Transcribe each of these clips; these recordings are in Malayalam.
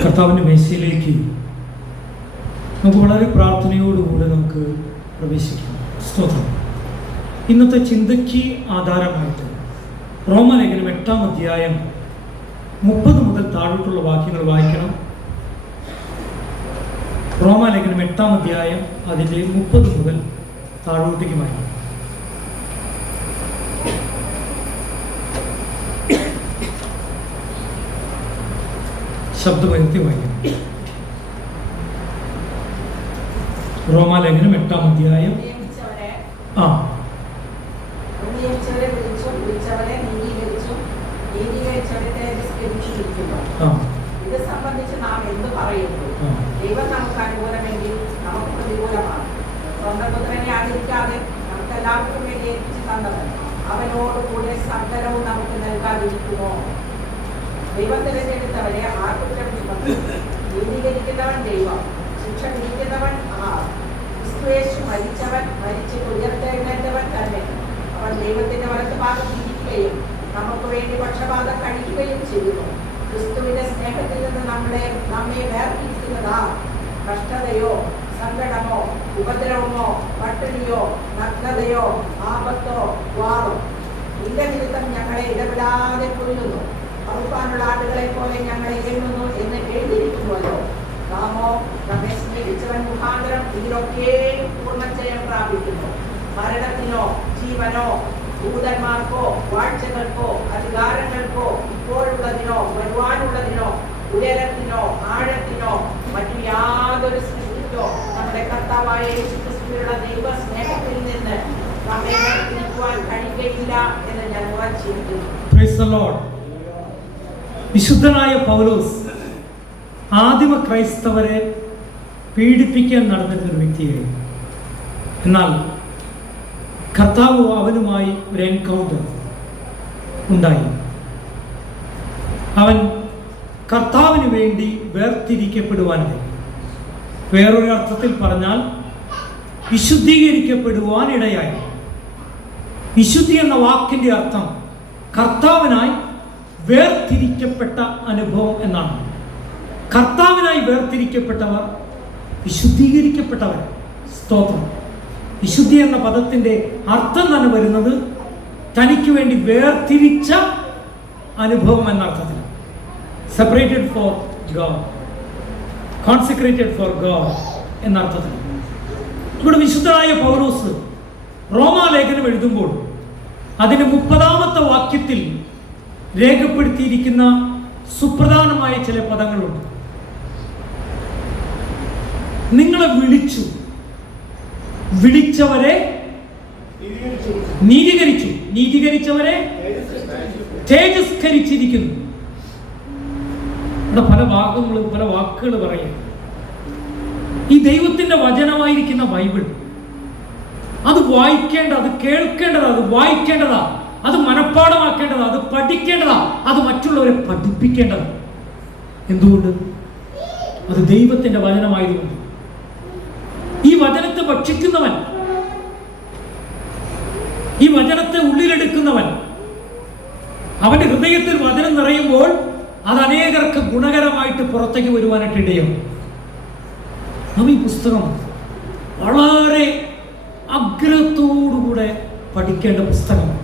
കർത്താവിൻ്റെ മേശയിലേക്ക് നമുക്ക് വളരെ പ്രാർത്ഥനയോടുകൂടെ നമുക്ക് പ്രവേശിക്കാം. സ്തോത്രം. ഇന്നത്തെ ചിന്തയ്ക്ക് ആധാരമായിട്ട് റോമാലേഖനം 8-ാം അധ്യായം 30 മുതൽ താഴോട്ടുള്ള വാക്യങ്ങൾ വായിക്കണം. റോമാലേഖനം 8-ാം അധ്യായം അതിൻ്റെ 30 മുതൽ താഴോട്ടേക്ക് വായിക്കണം. ശബ്ദവരുത്തി വായിക്കണം. റോമാലേഖനം 8-ാം അധ്യായം ഇത് സംബന്ധിച്ച് നാം എന്ത് പറയുന്നു? ദൈവം നമുക്ക് അനുകൂലമെങ്കിൽ നമുക്ക് പ്രതികൂലമാണ്. സ്വന്തം പുത്രനെ ആദരിക്കാതെ നമുക്ക് എല്ലാവർക്കും വേണ്ടി ഏൽപ്പിച്ചു തന്നവൻ അവനോട് കൂടെ സകലവും നമുക്ക് നൽകാതിരിക്കുമോ? ദൈവം തിരഞ്ഞെടുത്തവരെ ആർ കുറ്റം ചുമത്തും? നീതീകരിക്കുന്നവൻ ദൈവം, ശിക്ഷ വിധിക്കുന്നവൻ ആർ? ക്രിസ്തുയേശു മരിച്ചവൻ, മരിച്ച് ഉയർത്തെഴുന്നേറ്റവൻ തന്നെ. അവൻ ദൈവത്തിന്റെ വലത്ത് ഭാഗത്ത് ഇരിക്കുകയും നമുക്ക് വേണ്ടി പക്ഷപാതം കഴിക്കുകയും ചെയ്യുന്നു. ക്രിസ്തുവിന്റെ സ്നേഹത്തിൽ നിന്ന് നമ്മെ വേർതിരിക്കുന്നതാ? കഷ്ടതയോ, സങ്കടമോ, ഉപദ്രവമോ, പട്ടിണിയോ, നഗ്നതയോ, ആപത്തോ, വാറോ? നിന്റെ നിമിത്തം ഞങ്ങളെ ഇടപെടാതെ കൊല്ലുന്നു, അറുപ്പാനുള്ള ആടുകളെ പോലെ ഞങ്ങളെ എണ്ണുന്നു എന്ന് എഴുതിയിരിക്കുമല്ലോ. നാമോ നമ്മെ സ്നേഹിച്ചവൻ മുഖാന്തരം ഇതിലൊക്കെയും പൂർണ്ണജയം പ്രാപിക്കുന്നു. മരണത്തിനോ ജീവനോ ദൂതന്മാർക്കോ വാഴ്ചകൾക്കോ അധികാരങ്ങൾക്കോ ഇപ്പോഴുള്ളതിനോ വരുവാനുള്ളതിനോ ഉയരത്തിനോ ആഴത്തിനോ മറ്റു യാതൊരു സൃഷ്ടിക്കോ നമ്മുടെ കർത്താവായ യേശുക്രിസ്തുവിനുള്ള ദൈവ സ്നേഹത്തിൽ നിന്ന് നമ്മെ വേർതിരിക്കുവാൻ കഴിയുകയില്ല എന്ന് ഞാൻ ഉറച്ചിരിക്കുന്നു. Price the Lord. വിശുദ്ധനായ പൗലോസ് ആദിമ ക്രൈസ്തവരെ പീഡിപ്പിക്കാൻ നടന്നിരുന്ന ഒരു വ്യക്തിയായിരുന്നു. എന്നാൽ കർത്താവ് അവനുമായി ഒരു എൻകൗണ്ടർ ഉണ്ടായി. അവൻ കർത്താവിന് വേണ്ടി വേർതിരിക്കപ്പെടുവാനിടയായി. വേറൊരു അർത്ഥത്തിൽ പറഞ്ഞാൽ വിശുദ്ധീകരിക്കപ്പെടുവാനിടയായി. വിശുദ്ധി എന്ന വാക്കിൻ്റെ അർത്ഥം കർത്താവിനായി വേർതിരിക്കപ്പെട്ട അനുഭവം എന്നാണ്. കർത്താവിനായി വേർതിരിക്കപ്പെട്ടവർ വിശുദ്ധീകരിക്കപ്പെട്ടവർ. സ്തോത്രം. വിശുദ്ധി എന്ന പദത്തിൻ്റെ അർത്ഥം തന്നെ വരുന്നത് തനിക്ക് വേണ്ടി വേർതിരിച്ച അനുഭവം എന്ന അർത്ഥത്തിൽ. Separated for God, consecrated for God എന്ന അർത്ഥത്തിൽ. ഇവിടെ വിശുദ്ധനായ പൗലോസ് റോമാലേഖനം എഴുതുമ്പോൾ അതിൻ്റെ 30-ാമത്തെ വാക്യത്തിൽ രേഖപ്പെടുത്തിയിരിക്കുന്ന സുപ്രധാനമായ ചില പദങ്ങളുണ്ട്. നിങ്ങളെ വിളിച്ചവരെ നീതീകരിച്ചു, നീതീകരിച്ചവരെ തേജസ്കരിച്ചിരിക്കുന്നു. ഇവിടെ പല വാക്കുകൾ പറയും. ഈ ദൈവത്തിന്റെ വചനമായിരിക്കുന്ന ബൈബിൾ അത് വായിക്കേണ്ടത്, അത് കേൾക്കേണ്ടത്, അത് വായിക്കേണ്ടതാ, അത് മനഃപ്പാഠമാക്കേണ്ടതാ, അത് പഠിക്കേണ്ടതാ, അത് മറ്റുള്ളവരെ പഠിപ്പിക്കേണ്ടതാ. എന്തുകൊണ്ട്? അത് ദൈവത്തിന്റെ വചനമായതുകൊണ്ട്. ഈ വചനത്തെ ഭക്ഷിക്കുന്നവൻ, ഈ വചനത്തെ ഉള്ളിലെടുക്കുന്നവൻ, അവന്റെ ഹൃദയത്തിൽ വചനം നിറയുമ്പോൾ അത് അനേകർക്ക് ഗുണകരമായിട്ട് പുറത്തേക്ക് വരുവാനായിട്ട് ഇടയാവും. നാം ഈ പുസ്തകം വളരെ ആഗ്രഹത്തോടുകൂടെ പഠിക്കേണ്ട പുസ്തകമാണ്.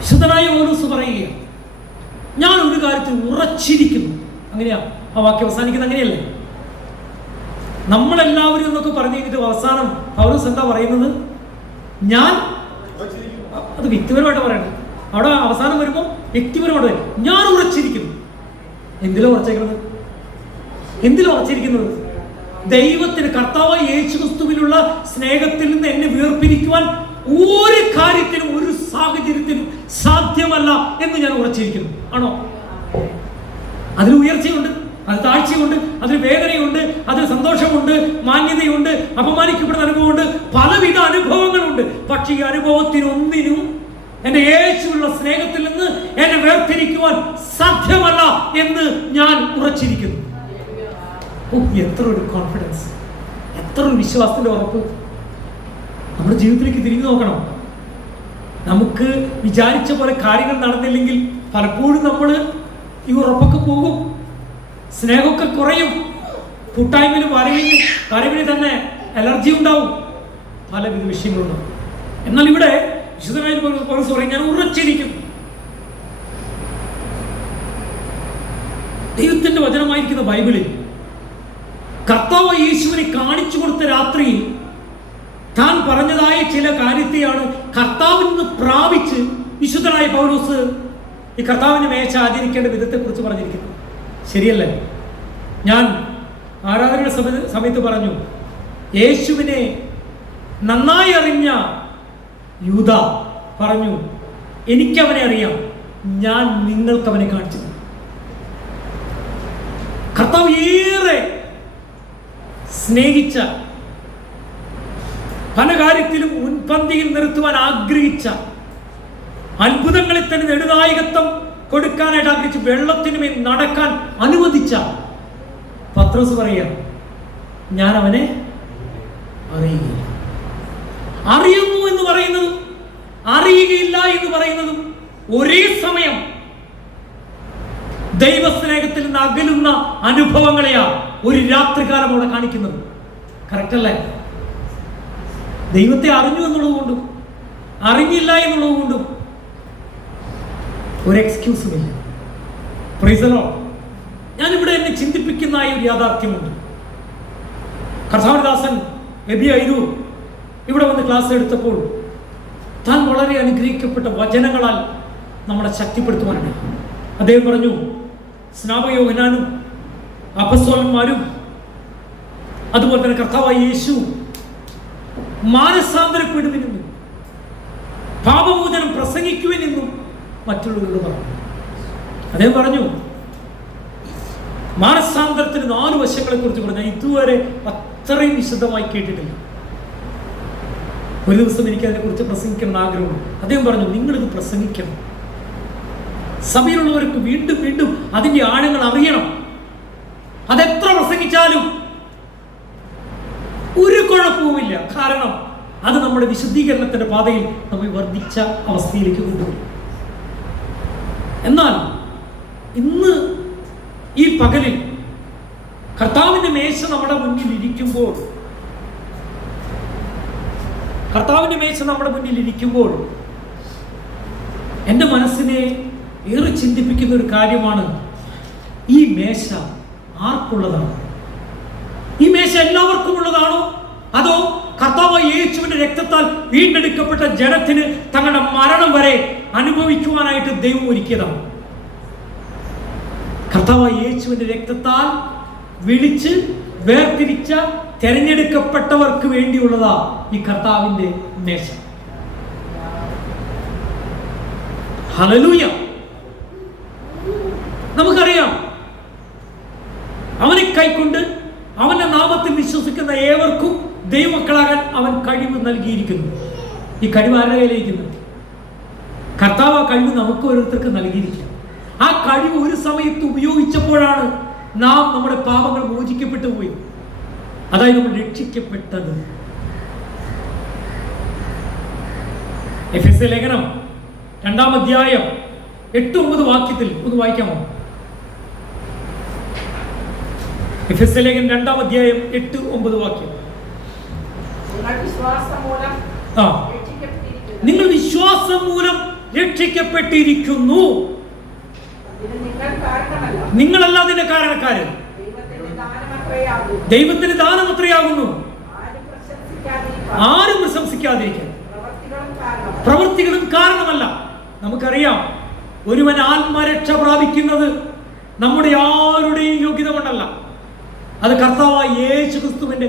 വിശുദ്ധനായ പൗലോസ് പറയുക, ഞാൻ ഒരു കാര്യത്തിൽ ഉറച്ചിരിക്കുന്നു. അങ്ങനെയാ ആ വാക്യം അവസാനിക്കുന്നത്, അങ്ങനെയല്ലേ? നമ്മളെല്ലാവരും എന്നൊക്കെ പറഞ്ഞു കഴിഞ്ഞിട്ട് അവസാനം പൗലോസ് എന്താ പറയുന്നത്? ഞാൻ, അത് വ്യക്തിപരമായിട്ട് പറയണം. അവിടെ അവസാനം വരുമ്പോൾ വ്യക്തിപരമായിട്ട് ഞാൻ ഉറച്ചിരിക്കുന്നു. എന്തിലാ ഉറച്ചേക്കുന്നത്? എന്തിലാ ഉറച്ചിരിക്കുന്നത്? ദൈവത്തിന്, കർത്താവായ യേശുക്രിസ്തുവിലുള്ള സ്നേഹത്തിൽ നിന്ന് എന്നെ വേർപിരിക്കുവാൻ ഒരു കാര്യത്തിനും ഒരു സാഹചര്യത്തിനും സാധ്യമല്ല എന്ന് ഞാൻ ഉറച്ചിരിക്കുന്നു. ആണോ? അതിൽ ഉയർച്ചയുണ്ട്, അത് താഴ്ചയുണ്ട്, അതിൽ വേദനയുണ്ട്, അതിൽ സന്തോഷമുണ്ട്, മാന്യതയുണ്ട്, അപമാനിക്കപ്പെടുന്ന അനുഭവമുണ്ട്, പലവിധ അനുഭവങ്ങളുണ്ട്. പക്ഷേ ഈ അനുഭവത്തിനൊന്നിനും എന്റെ യേശുവിലുള്ള സ്നേഹത്തിൽ നിന്ന് എന്നെ വേർതിരിക്കുവാൻ സാധ്യമല്ല എന്ന് ഞാൻ ഉറച്ചിരിക്കുന്നു. എത്ര ഒരു കോൺഫിഡൻസ്, എത്ര ഒരു വിശ്വാസത്തിന്റെ ഉറപ്പ്. നമ്മുടെ ജീവിതത്തിലേക്ക് തിരിഞ്ഞു നോക്കണം. നമുക്ക് വിചാരിച്ച പോലെ കാര്യങ്ങൾ നടന്നില്ലെങ്കിൽ പലപ്പോഴും നമ്മൾ ഈ ഉറപ്പൊക്കെ പോകും. സ്നേഹമൊക്കെ കുറയും, കൂട്ടായ്മയിൽ വരവിന് തന്നെ അലർജി ഉണ്ടാവും, പലവിധ വിഷയങ്ങളുണ്ടാവും. എന്നാൽ ഇവിടെ വിശുദ്ധനായ പൗലോസ് പറയും, ഞാൻ ഉറച്ചിരിക്കും. ദൈവത്തിന്റെ വചനമായിരിക്കുന്ന ബൈബിളിൽ കർത്താവ് യേശുവിനെ കാണിച്ചു കൊടുത്ത രാത്രിയിൽ താൻ പറഞ്ഞതായ ചില കാര്യത്തെയാണ് കർത്താവിൽ നിന്ന് പ്രാപിച്ച് വിശുദ്ധനായ പൗലോസ് ഈ കർത്താവിന്റെ മേശ ആചരിക്കേണ്ട വിധത്തെക്കുറിച്ച് പറഞ്ഞിരിക്കുന്നത്. ശരിയല്ലേ? ഞാൻ ആരാധനയുടെ സമയത്ത് പറഞ്ഞു, യേശുവിനെ നന്നായി അറിഞ്ഞ യൂദ പറഞ്ഞു, എനിക്കവനെ അറിയാം, ഞാൻ നിങ്ങൾക്കവനെ കാണിച്ചു. കർത്താവ് ഏറെ സ്നേഹിച്ച, പല കാര്യത്തിലും മുൻപന്തിയിൽ നിർത്തുവാൻ ആഗ്രഹിച്ച, അത്ഭുതങ്ങളിൽ തന്നെ നെടുനായകത്വം കൊടുക്കാനായിട്ട് ആഗ്രഹിച്ച് വെള്ളത്തിനുമേൽ നടക്കാൻ അനുവദിച്ച പത്രോസ് പറയുക, ഞാൻ അവനെ അറിയുകയില്ല. അറിയുന്നു എന്ന് പറയുന്നതും അറിയുകയില്ല എന്ന് പറയുന്നതും ഒരേ സമയം ദൈവസ്നേഹത്തിൽ നിന്ന് അകലുന്ന അനുഭവങ്ങളെയാ ഒരു രാത്രികാലം അവിടെ കാണിക്കുന്നത്. കറക്റ്റ് അല്ലേ? ദൈവത്തെ അറിഞ്ഞു എന്നുള്ളത് കൊണ്ടും അറിഞ്ഞില്ല എന്നുള്ളത് കൊണ്ടും ഒരു എക്സ്ക്യൂസും ഇല്ല. Price the Lord. ഞാനിവിടെ എന്നെ ചിന്തിപ്പിക്കുന്ന ഒരു യാഥാർത്ഥ്യമുണ്ട്. കർത്താവദാസൻ എബി ഐരൂർ ഇവിടെ വന്ന് ക്ലാസ് എടുത്തപ്പോൾ താൻ വളരെ അനുഗ്രഹിക്കപ്പെട്ട വചനങ്ങളാൽ നമ്മളെ ശക്തിപ്പെടുത്തുവാനാണ്. അദ്ദേഹം പറഞ്ഞു, സ്നാപക യോഹന്നാനും അപ്പസ്തോലന്മാരും അതുപോലെ തന്നെ കർത്താവായ യേശു മാനസാന്തരപ്പെടുവിനെന്നും പാപമോചനം പ്രസംഗിക്കുവിനെന്നും മറ്റുള്ളവരോട് പറഞ്ഞു. അദ്ദേഹം പറഞ്ഞു, മാനസാന്തരത്തിന് 4 വശങ്ങളെ കുറിച്ച് പറഞ്ഞാൽ ഇതുവരെ അത്രയും വിശദമായി കേട്ടിട്ടില്ല. ഒരു ദിവസം എനിക്ക് അതിനെക്കുറിച്ച് പ്രസംഗിക്കണം ആഗ്രഹമുണ്ട്. അദ്ദേഹം പറഞ്ഞു, നിങ്ങളിത് പ്രസംഗിക്കണം, സഭയിലുള്ളവർക്ക് വീണ്ടും വീണ്ടും അതിന്റെ ആഴങ്ങൾ അറിയണം. അതെത്ര പ്രസംഗിച്ചാലും ഒരു കുഴപ്പവുമില്ല. കാരണം അത് നമ്മുടെ വിശുദ്ധീകരണത്തിന്റെ പാതയിൽ നമ്മെ വർദ്ധിച്ച അവസ്ഥയിലേക്ക് കൊണ്ടുവരും. എന്നാൽ ഇന്ന് ഈ പകലിൽ കർത്താവിന്റെ മേശ നമ്മുടെ മുന്നിൽ ഇരിക്കുമ്പോൾ എൻ്റെ മനസ്സിനെ ഏറെ ചിന്തിപ്പിക്കുന്ന ഒരു കാര്യമാണ്, ഈ മേശ ആർക്കുള്ളതാണ്? ഈ മേശ എല്ലാവർക്കും ഉള്ളതാണോ, അതോ കർത്താവായ യേശുവിന്റെ രക്തത്താൽ വീണ്ടെടുക്കപ്പെട്ട ജനത്തിന് തങ്ങളുടെ മരണം വരെ അനുഭവിക്കുവാനായിട്ട് ദൈവം ഒരുക്കിയതാണ്? കർത്താവായ യേശുവിന്റെ രക്തത്താൽ വിളിച്ച് വേർതിരിച്ച തെരഞ്ഞെടുക്കപ്പെട്ടവർക്ക് വേണ്ടിയുള്ളതാ ഈ കർത്താവിന്റെ മേശ. ഹല്ലേലൂയ. നമുക്കറിയാം, അവനെ കൈക്കൊണ്ട് അവന്റെ നാമത്തിൽ വിശ്വസിക്കുന്ന ഏവർക്കും ദൈവമക്കളാകാൻ അവൻ കഴിവ് നൽകിയിരിക്കുന്നു. ഈ കഴിവ് ആരുടെ കയ്യിലിരിക്കുന്നു? കർത്താവ് ആ കഴിവ് നമുക്ക് ഓരോരുത്തർക്ക് നൽകിയിരിക്കുക. ആ കഴിവ് ഒരു സമയത്ത് ഉപയോഗിച്ചപ്പോഴാണ് നാം നമ്മുടെ പാപങ്ങൾ മോചിക്കപ്പെട്ടു പോയി, അതായത് നമ്മൾ രക്ഷിക്കപ്പെട്ടത്. എഫെസ്യ ലേഖനം 2-ാം അധ്യായം 8-9 വാക്യത്തിൽ ഒന്ന് വായിക്കാമോ? എഫെസ്യ ലേഖനം 2-ാം അധ്യായം 8-9 വാക്യം. നിങ്ങൾ വിശ്വാസം മൂലം രക്ഷിക്കപ്പെട്ടിരിക്കുന്നു. നിങ്ങളല്ല അതിന്റെ കാരണക്കാരൻ. ദൈവത്തിന്റെ ദാനം അത്രയാകുന്നു. ആരും പ്രശംസിക്കാതിരിക്കാൻ. പ്രവൃത്തികളും കാരണമല്ല. നമുക്കറിയാം, ഒരുവൻ ആത്മരക്ഷ പ്രാപിക്കുന്നത് നമ്മുടെ ആരുടെയും യോഗ്യത കൊണ്ടല്ല. അത് കർത്താവായ യേശുക്രിസ്തുവിന്റെ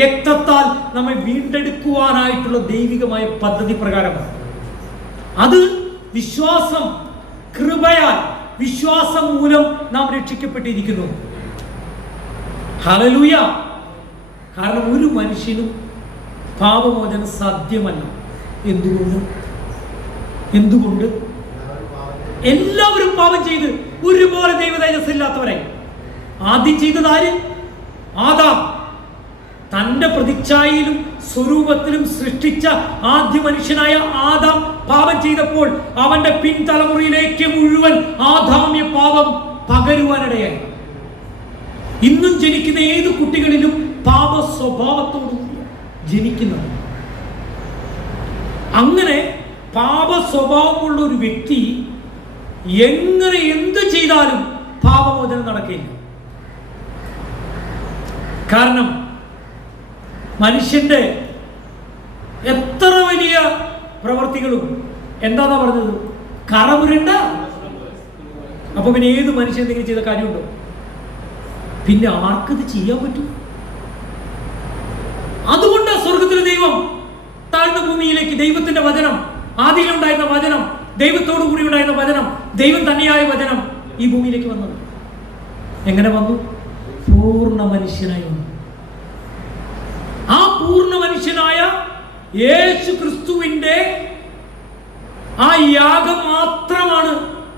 രക്തത്താൽ നമ്മെ വീണ്ടെടുക്കുവാനായിട്ടുള്ള ദൈവികമായ പദ്ധതി പ്രകാരമാണ്. അത് വിശ്വാസം, കൃപയാൽ, വിശ്വാസം മൂലം നാം രക്ഷിക്കപ്പെട്ടിരിക്കുന്നു. ഹല്ലേലൂയ. കാരണം ഒരു മനുഷ്യനും പാപമോചനം സാധ്യമല്ല. എന്തുകൊണ്ട്? എല്ലാവരും പാപം ചെയ്ത് ഒരുപോലെ ദൈവതേജസ് ഇല്ലാത്തവരായി. ആദ്യം ചെയ്തത് ആര്? ആദാം. തന്റെ പ്രതിച്ഛായയിലും സ്വരൂപത്തിലും സൃഷ്ടിച്ച ആദ്യ മനുഷ്യനായ ആദാം പാപം ചെയ്തപ്പോൾ അവന്റെ പിൻതലമുറയിലേക്ക് മുഴുവൻ ആദാമ്യ പാപം പകരുവാനിടയായി. ഇന്നും ജനിക്കുന്ന ഏത് കുട്ടികളിലും പാപ സ്വഭാവത്തോടും ജനിക്കുന്നത്. അങ്ങനെ പാപ സ്വഭാവമുള്ള ഒരു വ്യക്തി എങ്ങനെ എന്ത് ചെയ്താലും പാപമോചനം നടക്കില്ല. കാരണം മനുഷ്യന്റെ എത്ര വലിയ പ്രവർത്തികളും എന്താന്നാ പറഞ്ഞത്? കറമുരണ്ട. അപ്പൊ പിന്നെ ഏത് മനുഷ്യൻ എന്തെങ്കിലും ചെയ്ത കാര്യമുണ്ടോ? പിന്നെ ആർക്കത് ചെയ്യാൻ പറ്റും? അതുകൊണ്ട് സ്വർഗത്തിലെ ദൈവം താഴ്ന്ന ഭൂമിയിലേക്ക് ദൈവത്തിന്റെ വചനം, ആദിയിലുണ്ടായിരുന്ന വചനം, ദൈവത്തോടു കൂടി ഉണ്ടായിരുന്ന വചനം, ദൈവം തന്നെയായ വചനം ഈ ഭൂമിയിലേക്ക് വന്നത്. എങ്ങനെ വന്നു? പൂർണ്ണ മനുഷ്യനായി വന്നു. ആ പൂർണ്ണ മനുഷ്യനായ യേശു ക്രിസ്തുവിന്റെ ആ യാഗം മാത്രമാണ്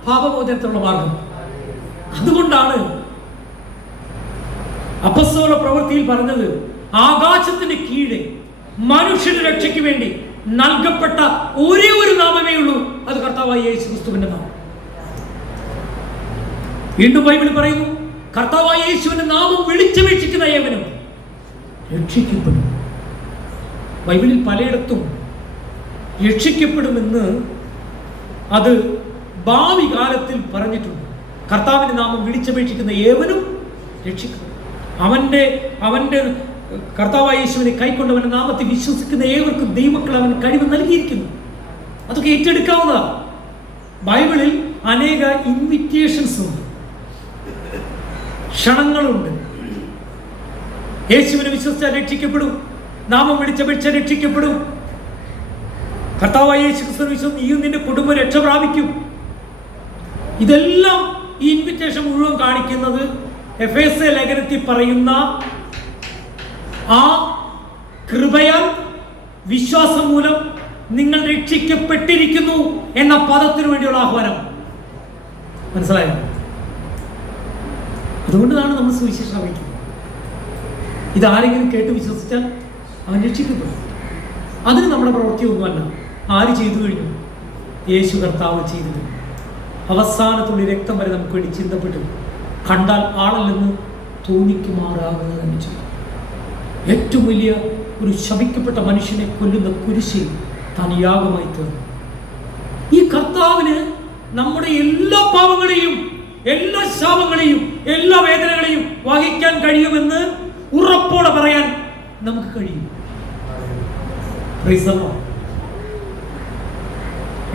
പാപമോചനത്തിനുള്ള മാർഗം. അതുകൊണ്ടാണ് അപ്പസ്തോല പ്രവൃത്തിയിൽ പറഞ്ഞത്, ആകാശത്തിന് കീഴെ മനുഷ്യന്റെ രക്ഷയ്ക്ക് വേണ്ടി നൽകപ്പെട്ട ഒരേ ഒരു നാമമേ ഉള്ളൂ, അത് കർത്താവായ യേശു ക്രിസ്തുവിന്റെ നാമം. വീണ്ടും ബൈബിൾ പറയുന്നു, കർത്താവായ യേശുവിന്റെ നാമം വിളിച്ചപേക്ഷിക്കുന്ന ഏവനും രക്ഷിക്കപ്പെടും. ബൈബിളിൽ പലയിടത്തും രക്ഷിക്കപ്പെടുമെന്ന് അത് ഭാവി കാലത്തിൽ പറഞ്ഞിട്ടുണ്ട്. കർത്താവിന്റെ നാമം വിളിച്ചപേക്ഷിക്കുന്ന ഏവനും രക്ഷിക്കപ്പെടും. അവന്റെ കർത്താവായ യേശുവിനെ കൈക്കൊണ്ടവന്റെ നാമത്തിൽ വിശ്വസിക്കുന്ന ഏവർക്കും ദൈവമക്കൾ അവൻ കഴിവ് നൽകിയിരിക്കുന്നു. അതൊക്കെ ഏറ്റെടുക്കാവുന്നതാണ്. ബൈബിളിൽ അനേക ഇൻവിറ്റേഷൻസ് ഉണ്ട്, ക്ഷണങ്ങളുണ്ട്. യേശുവിനെ വിശ്വസിച്ചാൽ രക്ഷിക്കപ്പെടും, നാമം വിളിച്ചപേക്ഷിച്ചാൽ രക്ഷിക്കപ്പെടും. കർത്താവായ യേശു ക്രിസ്തുവിനെ വിശ്വസിച്ച് നീയും നിന്റെ കുടുംബം രക്ഷ പ്രാപിക്കും. ഇതെല്ലാം ഈ ഇൻവിറ്റേഷൻ മുഴുവൻ കാണിക്കുന്നത് എഫേസ്യ ലേഖനത്തിൽ പറയുന്ന ആ കൃപയാൽ വിശ്വാസം മൂലം നിങ്ങൾ രക്ഷിക്കപ്പെട്ടിരിക്കുന്നു എന്ന പദത്തിനു വേണ്ടിയുള്ള ആഹ്വാനം. മനസ്സിലായോ? അതുകൊണ്ടാണ് നമ്മൾ സുവിശേഷം അറിയിക്കുന്നത്. ഇതാരെങ്കിലും കേട്ട് വിശ്വസിച്ചാൽ അവൻ രക്ഷിക്കപ്പെടും. അതിന് നമ്മുടെ പ്രവൃത്തിയൊന്നുമല്ല. ആര് ചെയ്തു കഴിഞ്ഞു? യേശു കർത്താവ് ചെയ്തു കഴിഞ്ഞു. അവസാനത്തുള്ളി രക്തം വരെ നമുക്ക് വേണ്ടി ചിന്തപ്പെട്ടു. കണ്ടാൽ ആളല്ലെന്ന് തോന്നിക്കുമാറാകുക തന്നെ ചെയ്തു. ഏറ്റവും വലിയ ഒരു ശപിക്കപ്പെട്ട മനുഷ്യനെ കൊല്ലുന്ന കുരിശിൽ താൻ യാഗമായി തീർന്നു. ഈ കർത്താവിന് നമ്മുടെ എല്ലാ പാപങ്ങളെയും, എല്ലാ ശാപങ്ങളെയും, എല്ലാ വേദനകളെയും വഹിക്കാൻ കഴിയുമെന്ന് ഉറപ്പോടെ പറയാൻ നമുക്ക് കഴിയും.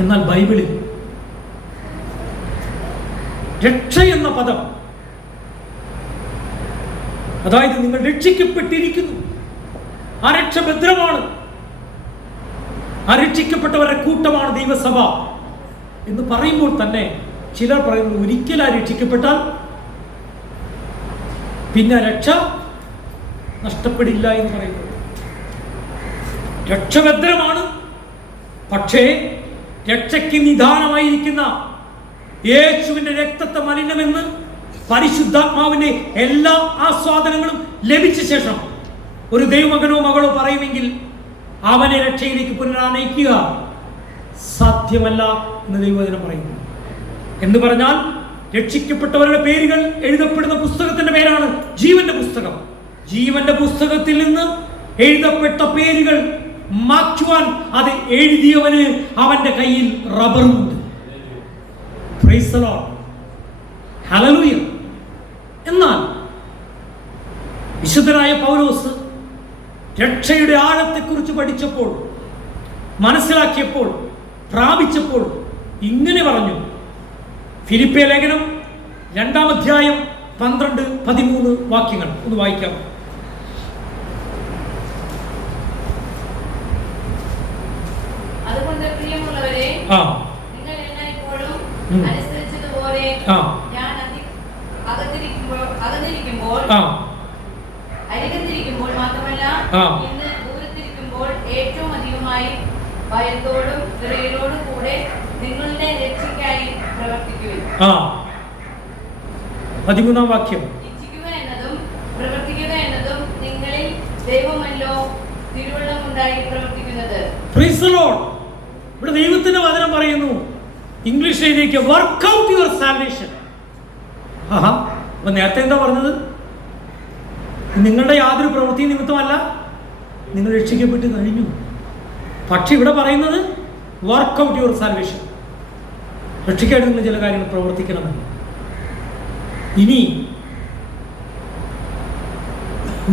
എന്നാൽ ബൈബിളിൽ രക്ഷ എന്ന പദം, അതായത് നിങ്ങൾ രക്ഷിക്കപ്പെട്ടിരിക്കുന്നു, ആ രക്ഷ ഭദ്രമാണ്, ആ രക്ഷിക്കപ്പെട്ടവരുടെ കൂട്ടമാണ് ദൈവസഭ എന്ന് പറയുമ്പോൾ തന്നെ ചിലർ പറയുന്നു ഒരിക്കൽ ആ രക്ഷിക്കപ്പെട്ടാൽ പിന്നെ രക്ഷ നഷ്ടപ്പെടില്ല എന്ന് പറയുന്നു. രക്ഷഭദ്രമാണ്, പക്ഷേ രക്ഷയ്ക്ക് നിദാനമായിരിക്കുന്ന യേശുവിന്റെ രക്തത്തെ മലിനമെന്ന് പരിശുദ്ധാത്മാവിന്റെ എല്ലാ ആസ്വാദനങ്ങളും ലഭിച്ച ശേഷം ഒരു ദൈവമകനോ മകളോ പറയുമെങ്കിൽ അവനെ രക്ഷയിലേക്ക് പുനരാനയിക്കുക സാധ്യമല്ല എന്ന് ദൈവവചനം പറയുന്നു. എന്ന് പറഞ്ഞാൽ രക്ഷിക്കപ്പെട്ടവരുടെ പേരുകൾ എഴുതപ്പെടുന്ന പുസ്തകത്തിന്റെ പേരാണ് ജീവന്റെ പുസ്തകം. ജീവന്റെ പുസ്തകത്തിൽ നിന്ന് എഴുതപ്പെട്ട പേരുകൾ മാറ്റുവാൻ അത് എഴുതിയവന് അവന്റെ കയ്യിൽ റബ്ബറുണ്ട്. Praise the lord, hallelujah. എന്നാൽ വിശുദ്ധനായ പൗലോസ് രക്ഷയുടെ ആഴത്തെക്കുറിച്ച് പഠിച്ചപ്പോൾ, മനസ്സിലാക്കിയപ്പോൾ, പ്രാപിച്ചപ്പോൾ ഇങ്ങനെ പറഞ്ഞു. ഫിലിപ്പിയ ലേഖനം 2-ാം അധ്യായം 12-13 വാക്യങ്ങൾ ഒന്ന് വായിക്കാം. അതുകൊണ്ട് പ്രിയമുള്ളവരെ, നിങ്ങൾ എല്ലായ്പ്പോഴും അനുസരിച്ചതുപോലെ ഞാൻ അകന്നിരിക്കുമ്പോൾ അരികത്തിരിക്കുമ്പോൾ മാത്രമല്ല ഇന്ന് ദൂരത്തിരിക്കുമ്പോൾ ഏറ്റവും അധികമായി ഭയത്തോടും വിറയലോടും കൂടെ നിങ്ങളുടെ രക്ഷയ്ക്കായി പ്രവർത്തിക്കുവിൻ. 13-ാം വാക്യം. ഇച്ഛിക്കുക എന്നതും പ്രവർത്തിക്കുക എന്നതും നിങ്ങളിൽ ദൈവമല്ലോ തിരുവള്ളമുണ്ടായി പ്രവർത്തിക്കുന്നത്. Price the Lord. ഇവിടെ ദൈവത്തിന്റെ വചനം പറയുന്നു, ഇംഗ്ലീഷിലേക്ക് വർക്ക് ഔട്ട് യുവർ സാൽവേഷൻ. അപ്പൊ നേരത്തെ എന്താ പറഞ്ഞത്? നിങ്ങളുടെ യാതൊരു പ്രവൃത്തി നിമിത്തമല്ല, നിങ്ങൾ രക്ഷിക്കപ്പെട്ട് കഴിഞ്ഞു. പക്ഷെ ഇവിടെ പറയുന്നത് വർക്ക് ഔട്ട് യുവർ സാൽവേഷൻ. രക്ഷിക്കായിട്ട് നിങ്ങൾ ചില കാര്യങ്ങൾ പ്രവർത്തിക്കണമെന്ന്. ഇനി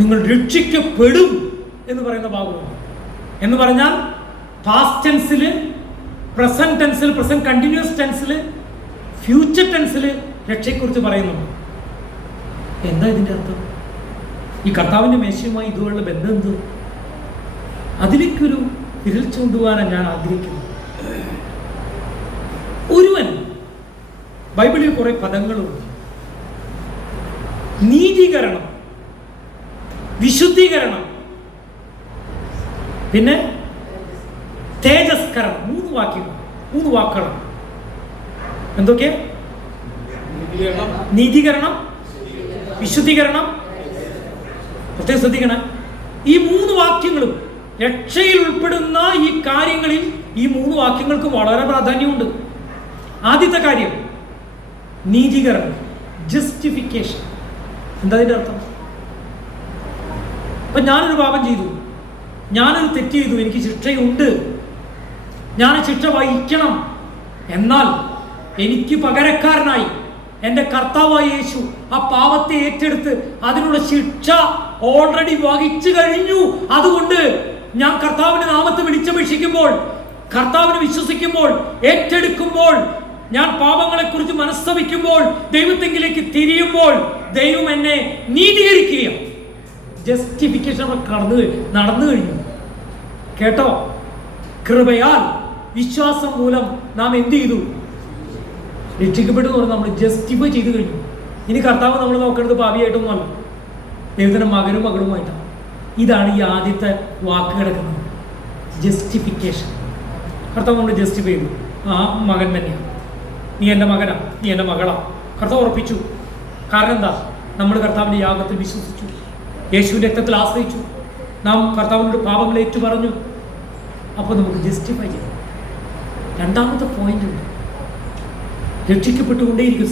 നിങ്ങൾ രക്ഷിക്കപ്പെടും എന്ന് പറയുന്ന ഭാഗമാണ്. എന്ന് പറഞ്ഞാൽ പാസ്റ്റ് ടെൻസിൽ, പ്രസന്റ് ടെൻസിൽ, പ്രസന്റ് കണ്ടിന്യൂസ് ടെൻസിൽ, ഫ്യൂച്ചർ ടെൻസിൽ രക്ഷയെക്കുറിച്ച് പറയുന്നുണ്ട്. എന്താ ഇതിൻ്റെ അർത്ഥം? ഈ കർത്താവിൻ്റെ മേശയുമായി ഇതുപോലുള്ള ബന്ധം എന്ത്? അതിലേക്കൊരു വിരൽ ചൂണ്ടുവാനാണ് ഞാൻ ആഗ്രഹിക്കുന്നത്. ഒരുവൻ, ബൈബിളിൽ കുറെ പദങ്ങളുണ്ട്. നീതീകരണം, വിശുദ്ധീകരണം, പിന്നെ തേജസ്കരണം. 3 വാക്യങ്ങൾ, 3 വാക്കുകളാണ്. എന്തൊക്കെയാ? നീതീകരണം, വിശുദ്ധീകരണം. പ്രത്യേകം ശ്രദ്ധിക്കണം, ഈ 3 വാക്യങ്ങളും രക്ഷയിൽ ഉൾപ്പെടുന്ന ഈ കാര്യങ്ങളിൽ ഈ 3 വാക്യങ്ങൾക്ക് വളരെ പ്രാധാന്യമുണ്ട്. ആദ്യത്തെ കാര്യം നീതീകരണം, ജസ്റ്റിഫിക്കേഷൻ. എന്താ അതിൻ്റെ അർത്ഥം? അപ്പൊ ഞാനൊരു പാപം ചെയ്തു, ഞാനൊരു തെറ്റ് ചെയ്തു, എനിക്ക് ശിക്ഷയുണ്ട്, ഞാൻ ശിക്ഷ വഹിക്കണം. എന്നാൽ എനിക്ക് പകരക്കാരനായി എൻ്റെ കർത്താവായ യേശു ആ പാപത്തെ ഏറ്റെടുത്ത് അതിനുള്ള ശിക്ഷ ഓൾറെഡി വഹിച്ചു കഴിഞ്ഞു. അതുകൊണ്ട് ഞാൻ കർത്താവിന്റെ നാമത്തെ വിളിച്ചപേക്ഷിക്കുമ്പോൾ, കർത്താവിനെ വിശ്വസിക്കുമ്പോൾ, ഏറ്റെടുക്കുമ്പോൾ, ഞാൻ പാപങ്ങളെക്കുറിച്ച് മനസ്തപിക്കുമ്പോൾ, ദൈവത്തെങ്കിലേക്ക് തിരിയുമ്പോൾ ദൈവം എന്നെ നീതീകരിക്കുക. ജസ്റ്റിഫിക്കേഷൻ നടന്നു കഴിഞ്ഞു. കേട്ടോ? കൃപയാൽ വിശ്വാസം മൂലം നാം എന്ത് ചെയ്തു? രക്ഷിക്കപ്പെട്ടു എന്ന് പറഞ്ഞാൽ നമ്മൾ ജസ്റ്റിഫൈ ചെയ്തു കഴിഞ്ഞു. ഇനി കർത്താവ് നമ്മൾ നോക്കേണ്ടത് പാപിയായിട്ടൊന്നുമല്ല, ദൈവത്തിൻ്റെ മകനും മകളുമായിട്ടാണ്. ഇതാണ് ഈ ആദ്യത്തെ വാക്ക് കിടക്കുന്നത്, ജസ്റ്റിഫിക്കേഷൻ. കർത്താവ് നമ്മൾ ജസ്റ്റിഫൈ ചെയ്തു. ആ മകൻ തന്നെയാണ്, നീ എൻ്റെ മകനാണ്, നീ എൻ്റെ മകളാണ്. കർത്താവ് ഉറപ്പിച്ചു. കാരണം എന്താ? നമ്മൾ കർത്താവിൻ്റെ യാഗത്തിൽ വിശ്വസിച്ചു, യേശുവിൻ്റെ രക്തത്തിൽ ആശ്രയിച്ചു, നാം കർത്താവിനോട് പാപങ്ങൾ ഏറ്റു പറഞ്ഞു. അപ്പോൾ നമുക്ക് ജസ്റ്റിഫൈ ചെയ്യാം. രണ്ടാമത്തെ പോയിന്റ് ഉണ്ട്, രക്ഷിക്കപ്പെട്ടുകൊണ്ടേയിരിക്കും.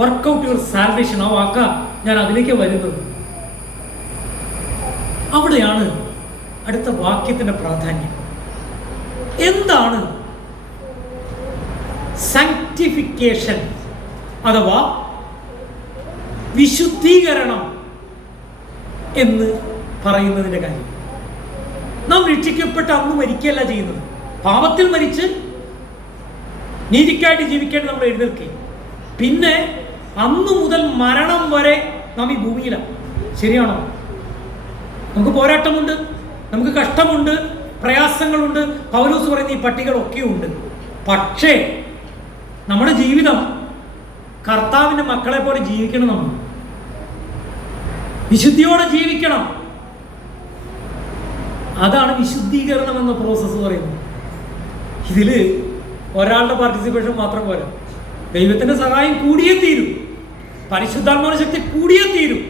Work out your salvation. ആ വാക്ക ഞാൻ അതിലേക്ക് വരുന്നത്. അവിടെയാണ് അടുത്ത വാക്യത്തിന്റെ പ്രാധാന്യം. എന്താണ് സാങ്ക്ടിഫിക്കേഷൻ അഥവാ വിശുദ്ധീകരണം എന്ന് പറയുന്നതിന്റെ കാര്യം? നാം രക്ഷിക്കപ്പെട്ട അന്ന് മരിക്കുകയല്ല ചെയ്യുന്നത്. പാപത്തിൽ മരിച്ച് നീതിക്കായിട്ട് ജീവിക്കേണ്ടി നമ്മൾ എഴുന്നേൽക്കുക. പിന്നെ അന്നു മുതൽ മരണം വരെ നാം ഈ ഭൂമിയിലാണ്. ശരിയാണോ? നമുക്ക് പോരാട്ടമുണ്ട്, നമുക്ക് കഷ്ടമുണ്ട്, പ്രയാസങ്ങളുണ്ട്. പൗലോസ് പറയുന്ന ഈ പട്ടികളൊക്കെ ഉണ്ട്. പക്ഷേ നമ്മുടെ ജീവിതം കർത്താവിൻ്റെ മക്കളെ പോലെ ജീവിക്കണം. നമ്മൾ വിശുദ്ധിയോടെ ജീവിക്കണം. അതാണ് വിശുദ്ധീകരണം എന്ന പ്രോസസ്സ് പറയുന്നത്. ഇതില് ഒരാളുടെ പാർട്ടിസിപ്പേഷൻ മാത്രം പോരാ, ദൈവത്തിന്റെ സഹായം കൂടിയേ തീരും, പരിശുദ്ധാത്മാവിന്റെ ശക്തി കൂടിയേ തീരും.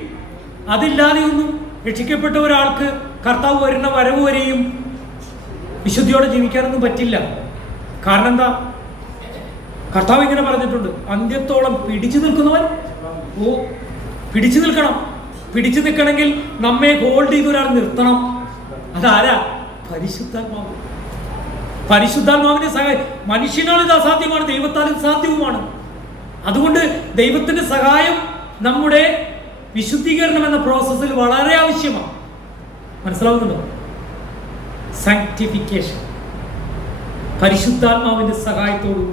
അതില്ലാതെയൊന്നും രക്ഷിക്കപ്പെട്ട ഒരാൾക്ക് കർത്താവ് വരുന്ന വരവ് വരെയും വിശുദ്ധിയോടെ ജീവിക്കാനൊന്നും പറ്റില്ല. കാരണം എന്താ? കർത്താവ് ഇങ്ങനെ പറഞ്ഞിട്ടുണ്ട്, അന്ത്യത്തോളം പിടിച്ചു നിൽക്കുന്നവൻ പിടിച്ചു നിൽക്കണം. പിടിച്ചു നിൽക്കണമെങ്കിൽ നമ്മെ ഹോൾഡ് ചെയ്ത് ഒരാൾ നിർത്തണം. അതാരാ? പരിശുദ്ധാത്മാവ്. പരിശുദ്ധാത്മാവിന്റെ സഹായം. മനുഷ്യനാൽ ഇത് അസാധ്യമാണ്, ദൈവത്താലും സാധ്യവുമാണ്. അതുകൊണ്ട് ദൈവത്തിന്റെ സഹായം നമ്മുടെ വിശുദ്ധീകരണം എന്ന പ്രോസസ്സിൽ വളരെ ആവശ്യമാണ്. മനസ്സിലാവുന്നുണ്ടോ? സാങ്ക്ടിഫിക്കേഷൻ പരിശുദ്ധാത്മാവിന്റെ സഹായത്തോടും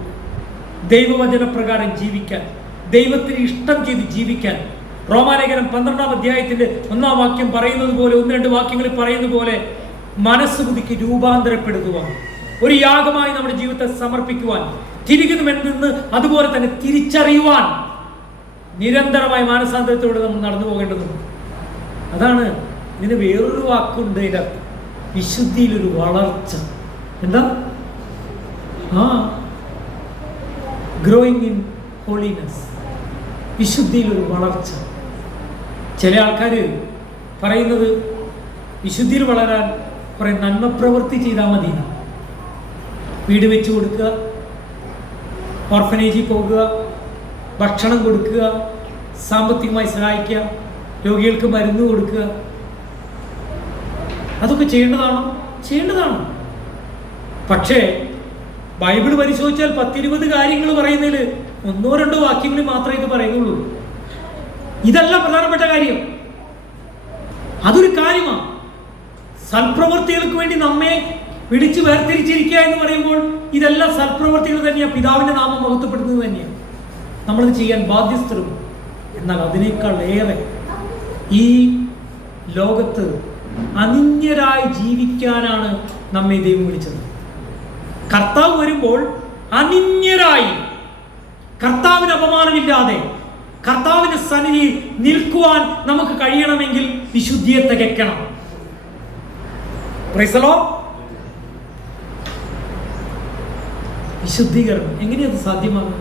ദൈവവചനപ്രകാരം ജീവിക്കാൻ, ദൈവത്തിന് ഇഷ്ടം ചെയ്ത് ജീവിക്കാൻ. റോമാലേഖനം 12-ാം അധ്യായത്തിന്റെ 1-ാം വാക്യം പറയുന്നത് പോലെ, 1-2 വാക്യങ്ങളിൽ പറയുന്നത് പോലെ മനസ്സ് പുതുക്കി രൂപാന്തരപ്പെടുത്തുവാൻ, ഒരു യാഗമായി നമ്മുടെ ജീവിതത്തെ സമർപ്പിക്കുവാൻ, തിരികുന്നുമെന്ന് അതുപോലെ തന്നെ തിരിച്ചറിയുവാൻ നിരന്തരമായ മാനസാന്തരത്തോടെ നമ്മൾ നടന്നു പോകേണ്ടതുണ്ട്. അതാണ് ഇതിന് വേറൊരു വാക്കുണ്ട്, ഇതിൻ്റെ വിശുദ്ധിയിലൊരു വളർച്ച. എന്താ? ഗ്രോയിങ് ഇൻ ഹോളിനെസ്, വിശുദ്ധിയിലൊരു വളർച്ച. ചില ആൾക്കാർ പറയുന്നത് വിശുദ്ധിയിൽ വളരാൻ കുറേ നന്മ പ്രവൃത്തി ചെയ്താൽ മതി. വീട് വെച്ച് കൊടുക്കുക, ഓർഫനേജിൽ പോകുക, ഭക്ഷണം കൊടുക്കുക, സാമ്പത്തികമായി സഹായിക്കുക, രോഗികൾക്ക് മരുന്ന് കൊടുക്കുക, അതൊക്കെ ചെയ്യേണ്ടതാണോ? ചെയ്യേണ്ടതാണ്. പക്ഷേ ബൈബിൾ പരിശോധിച്ചാൽ 10-20 കാര്യങ്ങൾ പറയുന്നതിൽ 1-2 വാക്യങ്ങൾ മാത്രമേ ഇത് പറയുന്നുള്ളൂ. ഇതല്ല പ്രധാനപ്പെട്ട കാര്യം. അതൊരു കാര്യമാണ്. സൽപ്രവർത്തികൾക്ക് വേണ്ടി നമ്മെ പിടിച്ചു വേർതിരിച്ചിരിക്കുക എന്ന് പറയുമ്പോൾ ഇതെല്ലാം സൽപ്രവർത്തികൾ തന്നെയാണ്, പിതാവിന്റെ നാമം മഹത്വപ്പെടുന്നത് തന്നെയാണ്. നമ്മളത് ചെയ്യാൻ ബാധ്യസ്ഥരും. എന്നാൽ അതിനേക്കാൾ ഏറെ ഈ ലോകത്ത് അനിന്യരായി ജീവിക്കാനാണ് നമ്മെ ദൈവം വിളിച്ചത്. കർത്താവ് വരുമ്പോൾ അനിന്യരായി, കർത്താവിന് അപമാനമില്ലാതെ കർത്താവിന്റെ സന്നിധിയിൽ നിൽക്കുവാൻ നമുക്ക് കഴിയണമെങ്കിൽ വിശുദ്ധിയെ തികയ്ക്കണം. Praise the lord. വിശുദ്ധീകരണം എങ്ങനെയത് സാധ്യമാകും?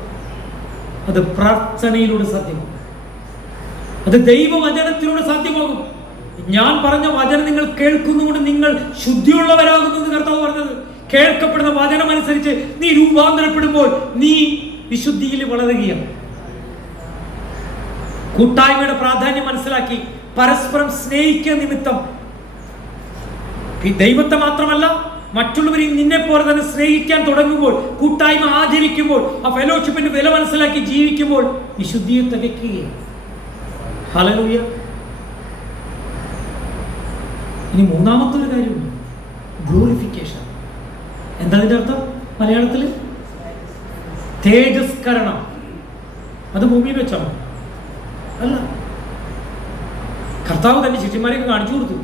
അത് പ്രാർത്ഥനയിലൂടെ സാധ്യമാകും. അത് ദൈവവചനത്തിലൂടെ സാധ്യമാകും. ഞാൻ പറഞ്ഞ വചനം നിങ്ങൾ കേൾക്കുന്നതുകൊണ്ട് നിങ്ങൾ ശുദ്ധിയുള്ളവരാകുന്നത് കർത്താവ് പറഞ്ഞത്. കേൾക്കപ്പെടുന്ന വചനം അനുസരിച്ച് നീ രൂപാന്തരപ്പെടുമ്പോൾ നീ വിശുദ്ധിയിൽ വളരുകയാണ്. കൂട്ടായ്മയുടെ പ്രാധാന്യം മനസ്സിലാക്കി പരസ്പരം സ്നേഹിക്കുക നിമിത്തം ദൈവത്തെ മാത്രമല്ല മറ്റുള്ളവരെയും നിന്നെ പോലെ തന്നെ സ്നേഹിക്കാൻ തുടങ്ങുമ്പോൾ, കൂട്ടായ്മ ആചരിക്കുമ്പോൾ, ആ ഫെലോഷിപ്പിന്റെ വില മനസ്സിലാക്കി ജീവിക്കുമ്പോൾ വിശുദ്ധിയെ തികയ്ക്കുകയാണ്. ഹല്ലേലൂയ. ഇനി മൂന്നാമത്തെ ഒരു കാര്യമുണ്ട്, ഗ്ലോറിഫിക്കേഷൻ. എന്താ അതിന്റെ അർത്ഥം? മലയാളത്തിൽ തേജസ്കരണം. അത് ഭൂമിയിൽ വെച്ചാണ് അല്ല. കർത്താവ് തന്നെ ശിഷ്യന്മാരെയൊക്കെ കാണിച്ചു കൊടുത്തു.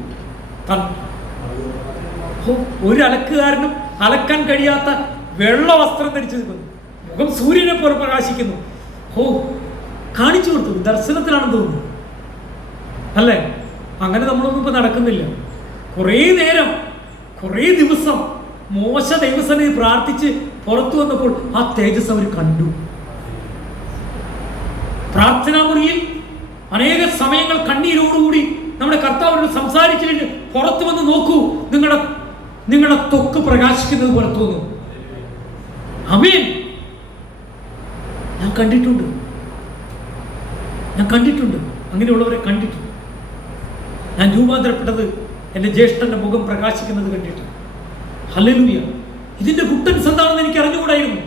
ഒരു അലക്കുകാരനും അലക്കാൻ കഴിയാത്ത വെള്ള വസ്ത്രം ധരിച്ചു നിൽക്കുന്നു, മുഖം സൂര്യനെ പോലെ പ്രകാശിക്കുന്നു. കാണിച്ചു കൊടുത്തു. ദർശനത്തിലാണെന്ന് തോന്നുന്നു അല്ലേ? അങ്ങനെ നമ്മളൊന്നും ഇപ്പൊ നടക്കുന്നില്ല. കുറേ നേരം, കുറേ ദിവസം മോശ ദൈവസന്നിധി പ്രാർത്ഥിച്ച് പുറത്തു വന്നപ്പോൾ ആ തേജസ് അവർ കണ്ടു. പ്രാർത്ഥനാ മുറിയിൽ അനേക സമയങ്ങൾ കണ്ണീരോടുകൂടി നമ്മുടെ കർത്താവിനോട് സംസാരിച്ചിട്ട് പുറത്തു വന്ന് നോക്കൂ, നിങ്ങളുടെ ത്വക്ക് പ്രകാശിക്കുന്നത് പോലെ തോന്നും. ആമേൻ. ഞാൻ കണ്ടിട്ടുണ്ട് അങ്ങനെയുള്ളവരെ കണ്ടിട്ടുണ്ട്. ഞാൻ രൂപാന്തരപ്പെട്ടത് എൻ്റെ ജ്യേഷ്ഠന്റെ മുഖം പ്രകാശിക്കുന്നത് കണ്ടിട്ട്. ഹല്ലേലൂയ. ഇതിന്റെ ഗുഡ്നസ് എന്താണെന്ന് എനിക്ക് അറിഞ്ഞുകൂടായിരുന്നു.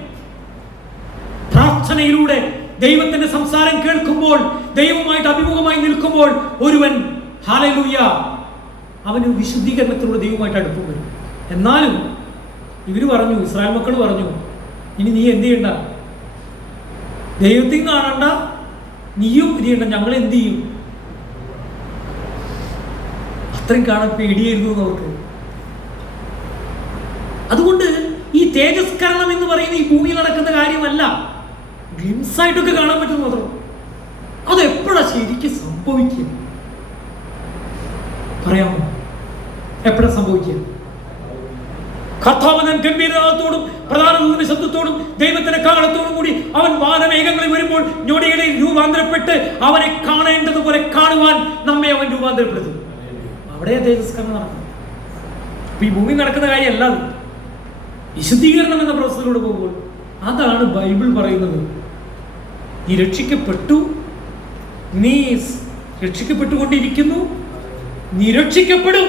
പ്രാർത്ഥനയിലൂടെ ദൈവത്തിന്റെ സംസാരം കേൾക്കുമ്പോൾ, ദൈവവുമായിട്ട് അഭിമുഖമായി നിൽക്കുമ്പോൾ ഒരുവൻ ഹല്ലേലൂയ അവന് വിശുദ്ധീകരണത്തിലൂടെ ദൈവമായിട്ട് അടുപ്പം വരും. എന്നാലും ഇവര് പറഞ്ഞു, ഇസ്രായേൽ മക്കൾ പറഞ്ഞു, ഇനി നീ എന്ത് ചെയ്യണ്ട, ദൈവത്തിൽ കാണണ്ട, നീയും ചെയ്യണ്ട, ഞങ്ങൾ എന്ത് ചെയ്യും? അത്രയും കാണാൻ പേടിയായിരുന്നു അവർക്ക്. അതുകൊണ്ട് ഈ തേജസ്കരണം എന്ന് പറയുന്ന ഈ ഭൂമിയിൽ നടക്കുന്ന കാര്യമല്ല, ഗ്ലിംസ് ആയിട്ടൊക്കെ കാണാൻ പറ്റുന്ന മാത്രം. അത് എപ്പോഴാ ശരിക്കും സംഭവിക്കുക പറയാമോ? എപ്പോഴാ സംഭവിക്കുക? കർത്താവ് ഗംഭീരനാഥത്തോടും പ്രധാന ദൂതന്റെ ശബ്ദത്തോടും ദൈവത്തിന്റെ കാഹളത്തോടും കൂടി അവൻ വാനമേഘങ്ങളിൽ വരുമ്പോൾ ഞൊടിയിടയിൽ രൂപാന്തരപ്പെട്ട് അവനെ കാണേണ്ടതുപോലെ കാണുവാൻ നമ്മെ അവൻ രൂപാന്തരപ്പെടുത്തും. അവിടെ തേജസ്കരണം നടക്കും. അപ്പൊ ഈ ഭൂമി നടക്കുന്ന കാര്യമല്ല, വിശുദ്ധീകരണം എന്ന പ്രോസസ്സിലൂടെ പോകുമ്പോൾ അതാണ് ബൈബിൾ പറയുന്നത്. നീ രക്ഷിക്കപ്പെട്ടു, നീ രക്ഷിക്കപ്പെട്ടുകൊണ്ടിരിക്കുന്നു, നീ രക്ഷിക്കപ്പെടും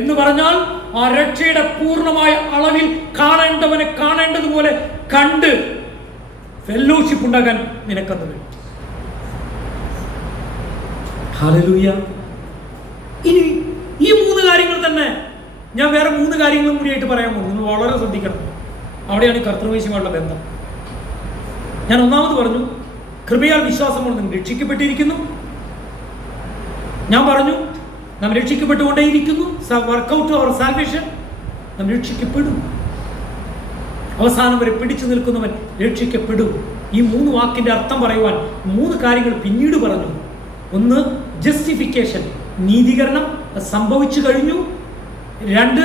എന്ന് പറഞ്ഞാൽ ആ രക്ഷയുടെ പൂർണ്ണമായ അളവിൽ കാണേണ്ടവനെ കാണേണ്ടതുപോലെ കണ്ട് ഫെല്ലോഷിപ്പ് ഉണ്ടാകാൻ നിനക്കത് വേണം. ഹല്ലേലൂയ. ഇനി ഈ 3 കാര്യങ്ങൾ തന്നെ ഞാൻ വേറെ 3 കാര്യങ്ങളും കൂടിയായിട്ട് പറയാൻ പോകുന്നു. നിങ്ങൾ വളരെ ശ്രദ്ധിക്കണം. അവിടെയാണ് ഈ കർത്തൃവേശുമായുള്ള ബന്ധം. ഞാൻ ഒന്നാമത് പറഞ്ഞു, കൃപയാൽ വിശ്വാസം കൊണ്ട് നിങ്ങൾ രക്ഷിക്കപ്പെട്ടിരിക്കുന്നു. ഞാൻ പറഞ്ഞു നാം രക്ഷിക്കപ്പെട്ടുകൊണ്ടേയിരിക്കുന്നു. വർക്കൗട്ട് അവർ സാൽവേഷൻ, നാം രക്ഷിക്കപ്പെടും. അവസാനം വരെ പിടിച്ചു നിൽക്കുന്നവൻ രക്ഷിക്കപ്പെടും. ഈ 3 വാക്കിന്റെ അർത്ഥം പറയുവാൻ 3 കാര്യങ്ങൾ പിന്നീട് പറഞ്ഞു. ഒന്ന്, ജസ്റ്റിഫിക്കേഷൻ, നീതീകരണം, സംഭവിച്ചു കഴിഞ്ഞു. 2,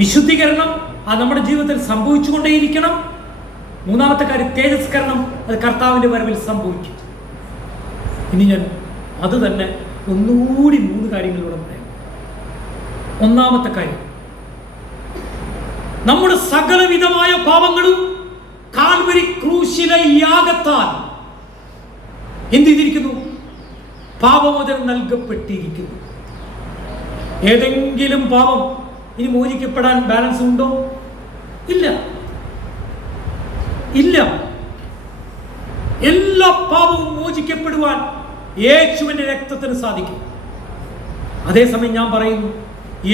വിശുദ്ധീകരണം, അത് നമ്മുടെ ജീവിതത്തിൽ സംഭവിച്ചുകൊണ്ടേയിരിക്കണം. 3-ാമത്തെ കാര്യം തേജസ്കരണം, അത് കർത്താവിന്റെ വരവിൽ സംഭവിക്കും. ഇനി ഞാൻ അത് തന്നെ ഒന്നുകൂടി 3 കാര്യങ്ങളിലൂടെ പറയാം. ഒന്നാമത്തെ കാര്യം, നമ്മുടെ സകലവിധമായ പാപങ്ങളും കാൽവരി ക്രൂശിലെ യാഗത്താൽ എന്ത് ചെയ്തിരിക്കുന്നു? പാപമോചനം നൽകപ്പെട്ടിരിക്കുന്നു. ഏതെങ്കിലും പാപം ഇനി മോചിക്കപ്പെടാൻ ബാലൻസ് ഉണ്ടോ? ഇല്ല, ഇല്ല. എല്ലാ പാപവും മോചിക്കപ്പെടുവാൻ യേശുവിന്റെ രക്തത്തിന് സാധിക്കും. അതേസമയം ഞാൻ പറയുന്നു,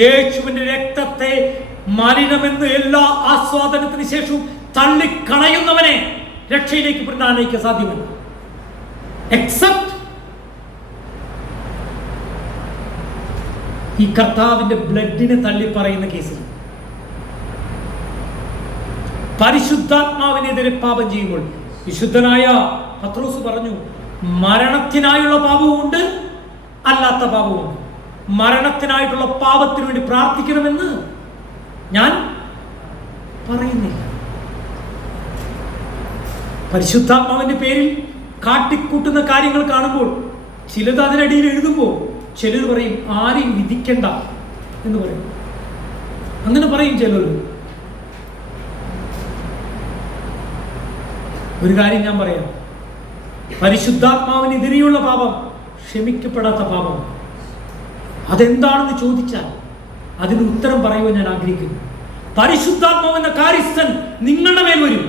യേശുവിന്റെ രക്തത്തെ മലിനമെന്ന് എല്ലാ ആസ്വാദനത്തിന് ശേഷവും തള്ളിക്കളയുന്നവനെ രക്ഷയിലേക്ക് പ്രധാനിക്കാൻ സാധ്യമല്ല. എക്സെപ്റ്റ് ഈ കർത്താവിന്റെ ബ്ലഡിനെ തള്ളി പറയുന്ന കേസിൽ, പരിശുദ്ധാത്മാവിനെതിരെ പാപം ചെയ്യുമ്പോൾ, വിശുദ്ധനായ പത്രോസ് പറഞ്ഞു, മരണത്തിനായുള്ള പാപവുമുണ്ട്, അല്ലാത്ത പാപവുമുണ്ട്. മരണത്തിനായിട്ടുള്ള പാപത്തിന് വേണ്ടി പ്രാർത്ഥിക്കണമെന്ന് ഞാൻ പറയുന്നില്ല. പരിശുദ്ധാത്മാവിന്റെ പേരിൽ കാട്ടിക്കൂട്ടുന്ന കാര്യങ്ങൾ കാണുമ്പോൾ, ചിലത് അതിനടിയിൽ എഴുതുമ്പോൾ ചിലർ പറയും ആരെയും വിധിക്കണ്ട എന്ന് പറയും. അങ്ങനെ പറയും ചിലർ. ഒരു കാര്യം ഞാൻ പറയാം, പരിശുദ്ധാത്മാവിനെതിരെയുള്ള പാപം ക്ഷമിക്കപ്പെടാത്ത പാപം. അതെന്താണെന്ന് ചോദിച്ചാൽ അതിന് ഉത്തരം പറയുവാൻ ഞാൻ ആഗ്രഹിക്കുന്നു. പരിശുദ്ധാത്മാവ് എന്ന കാര്യസ്ഥൻ നിങ്ങളുടെ മേൽ വരും.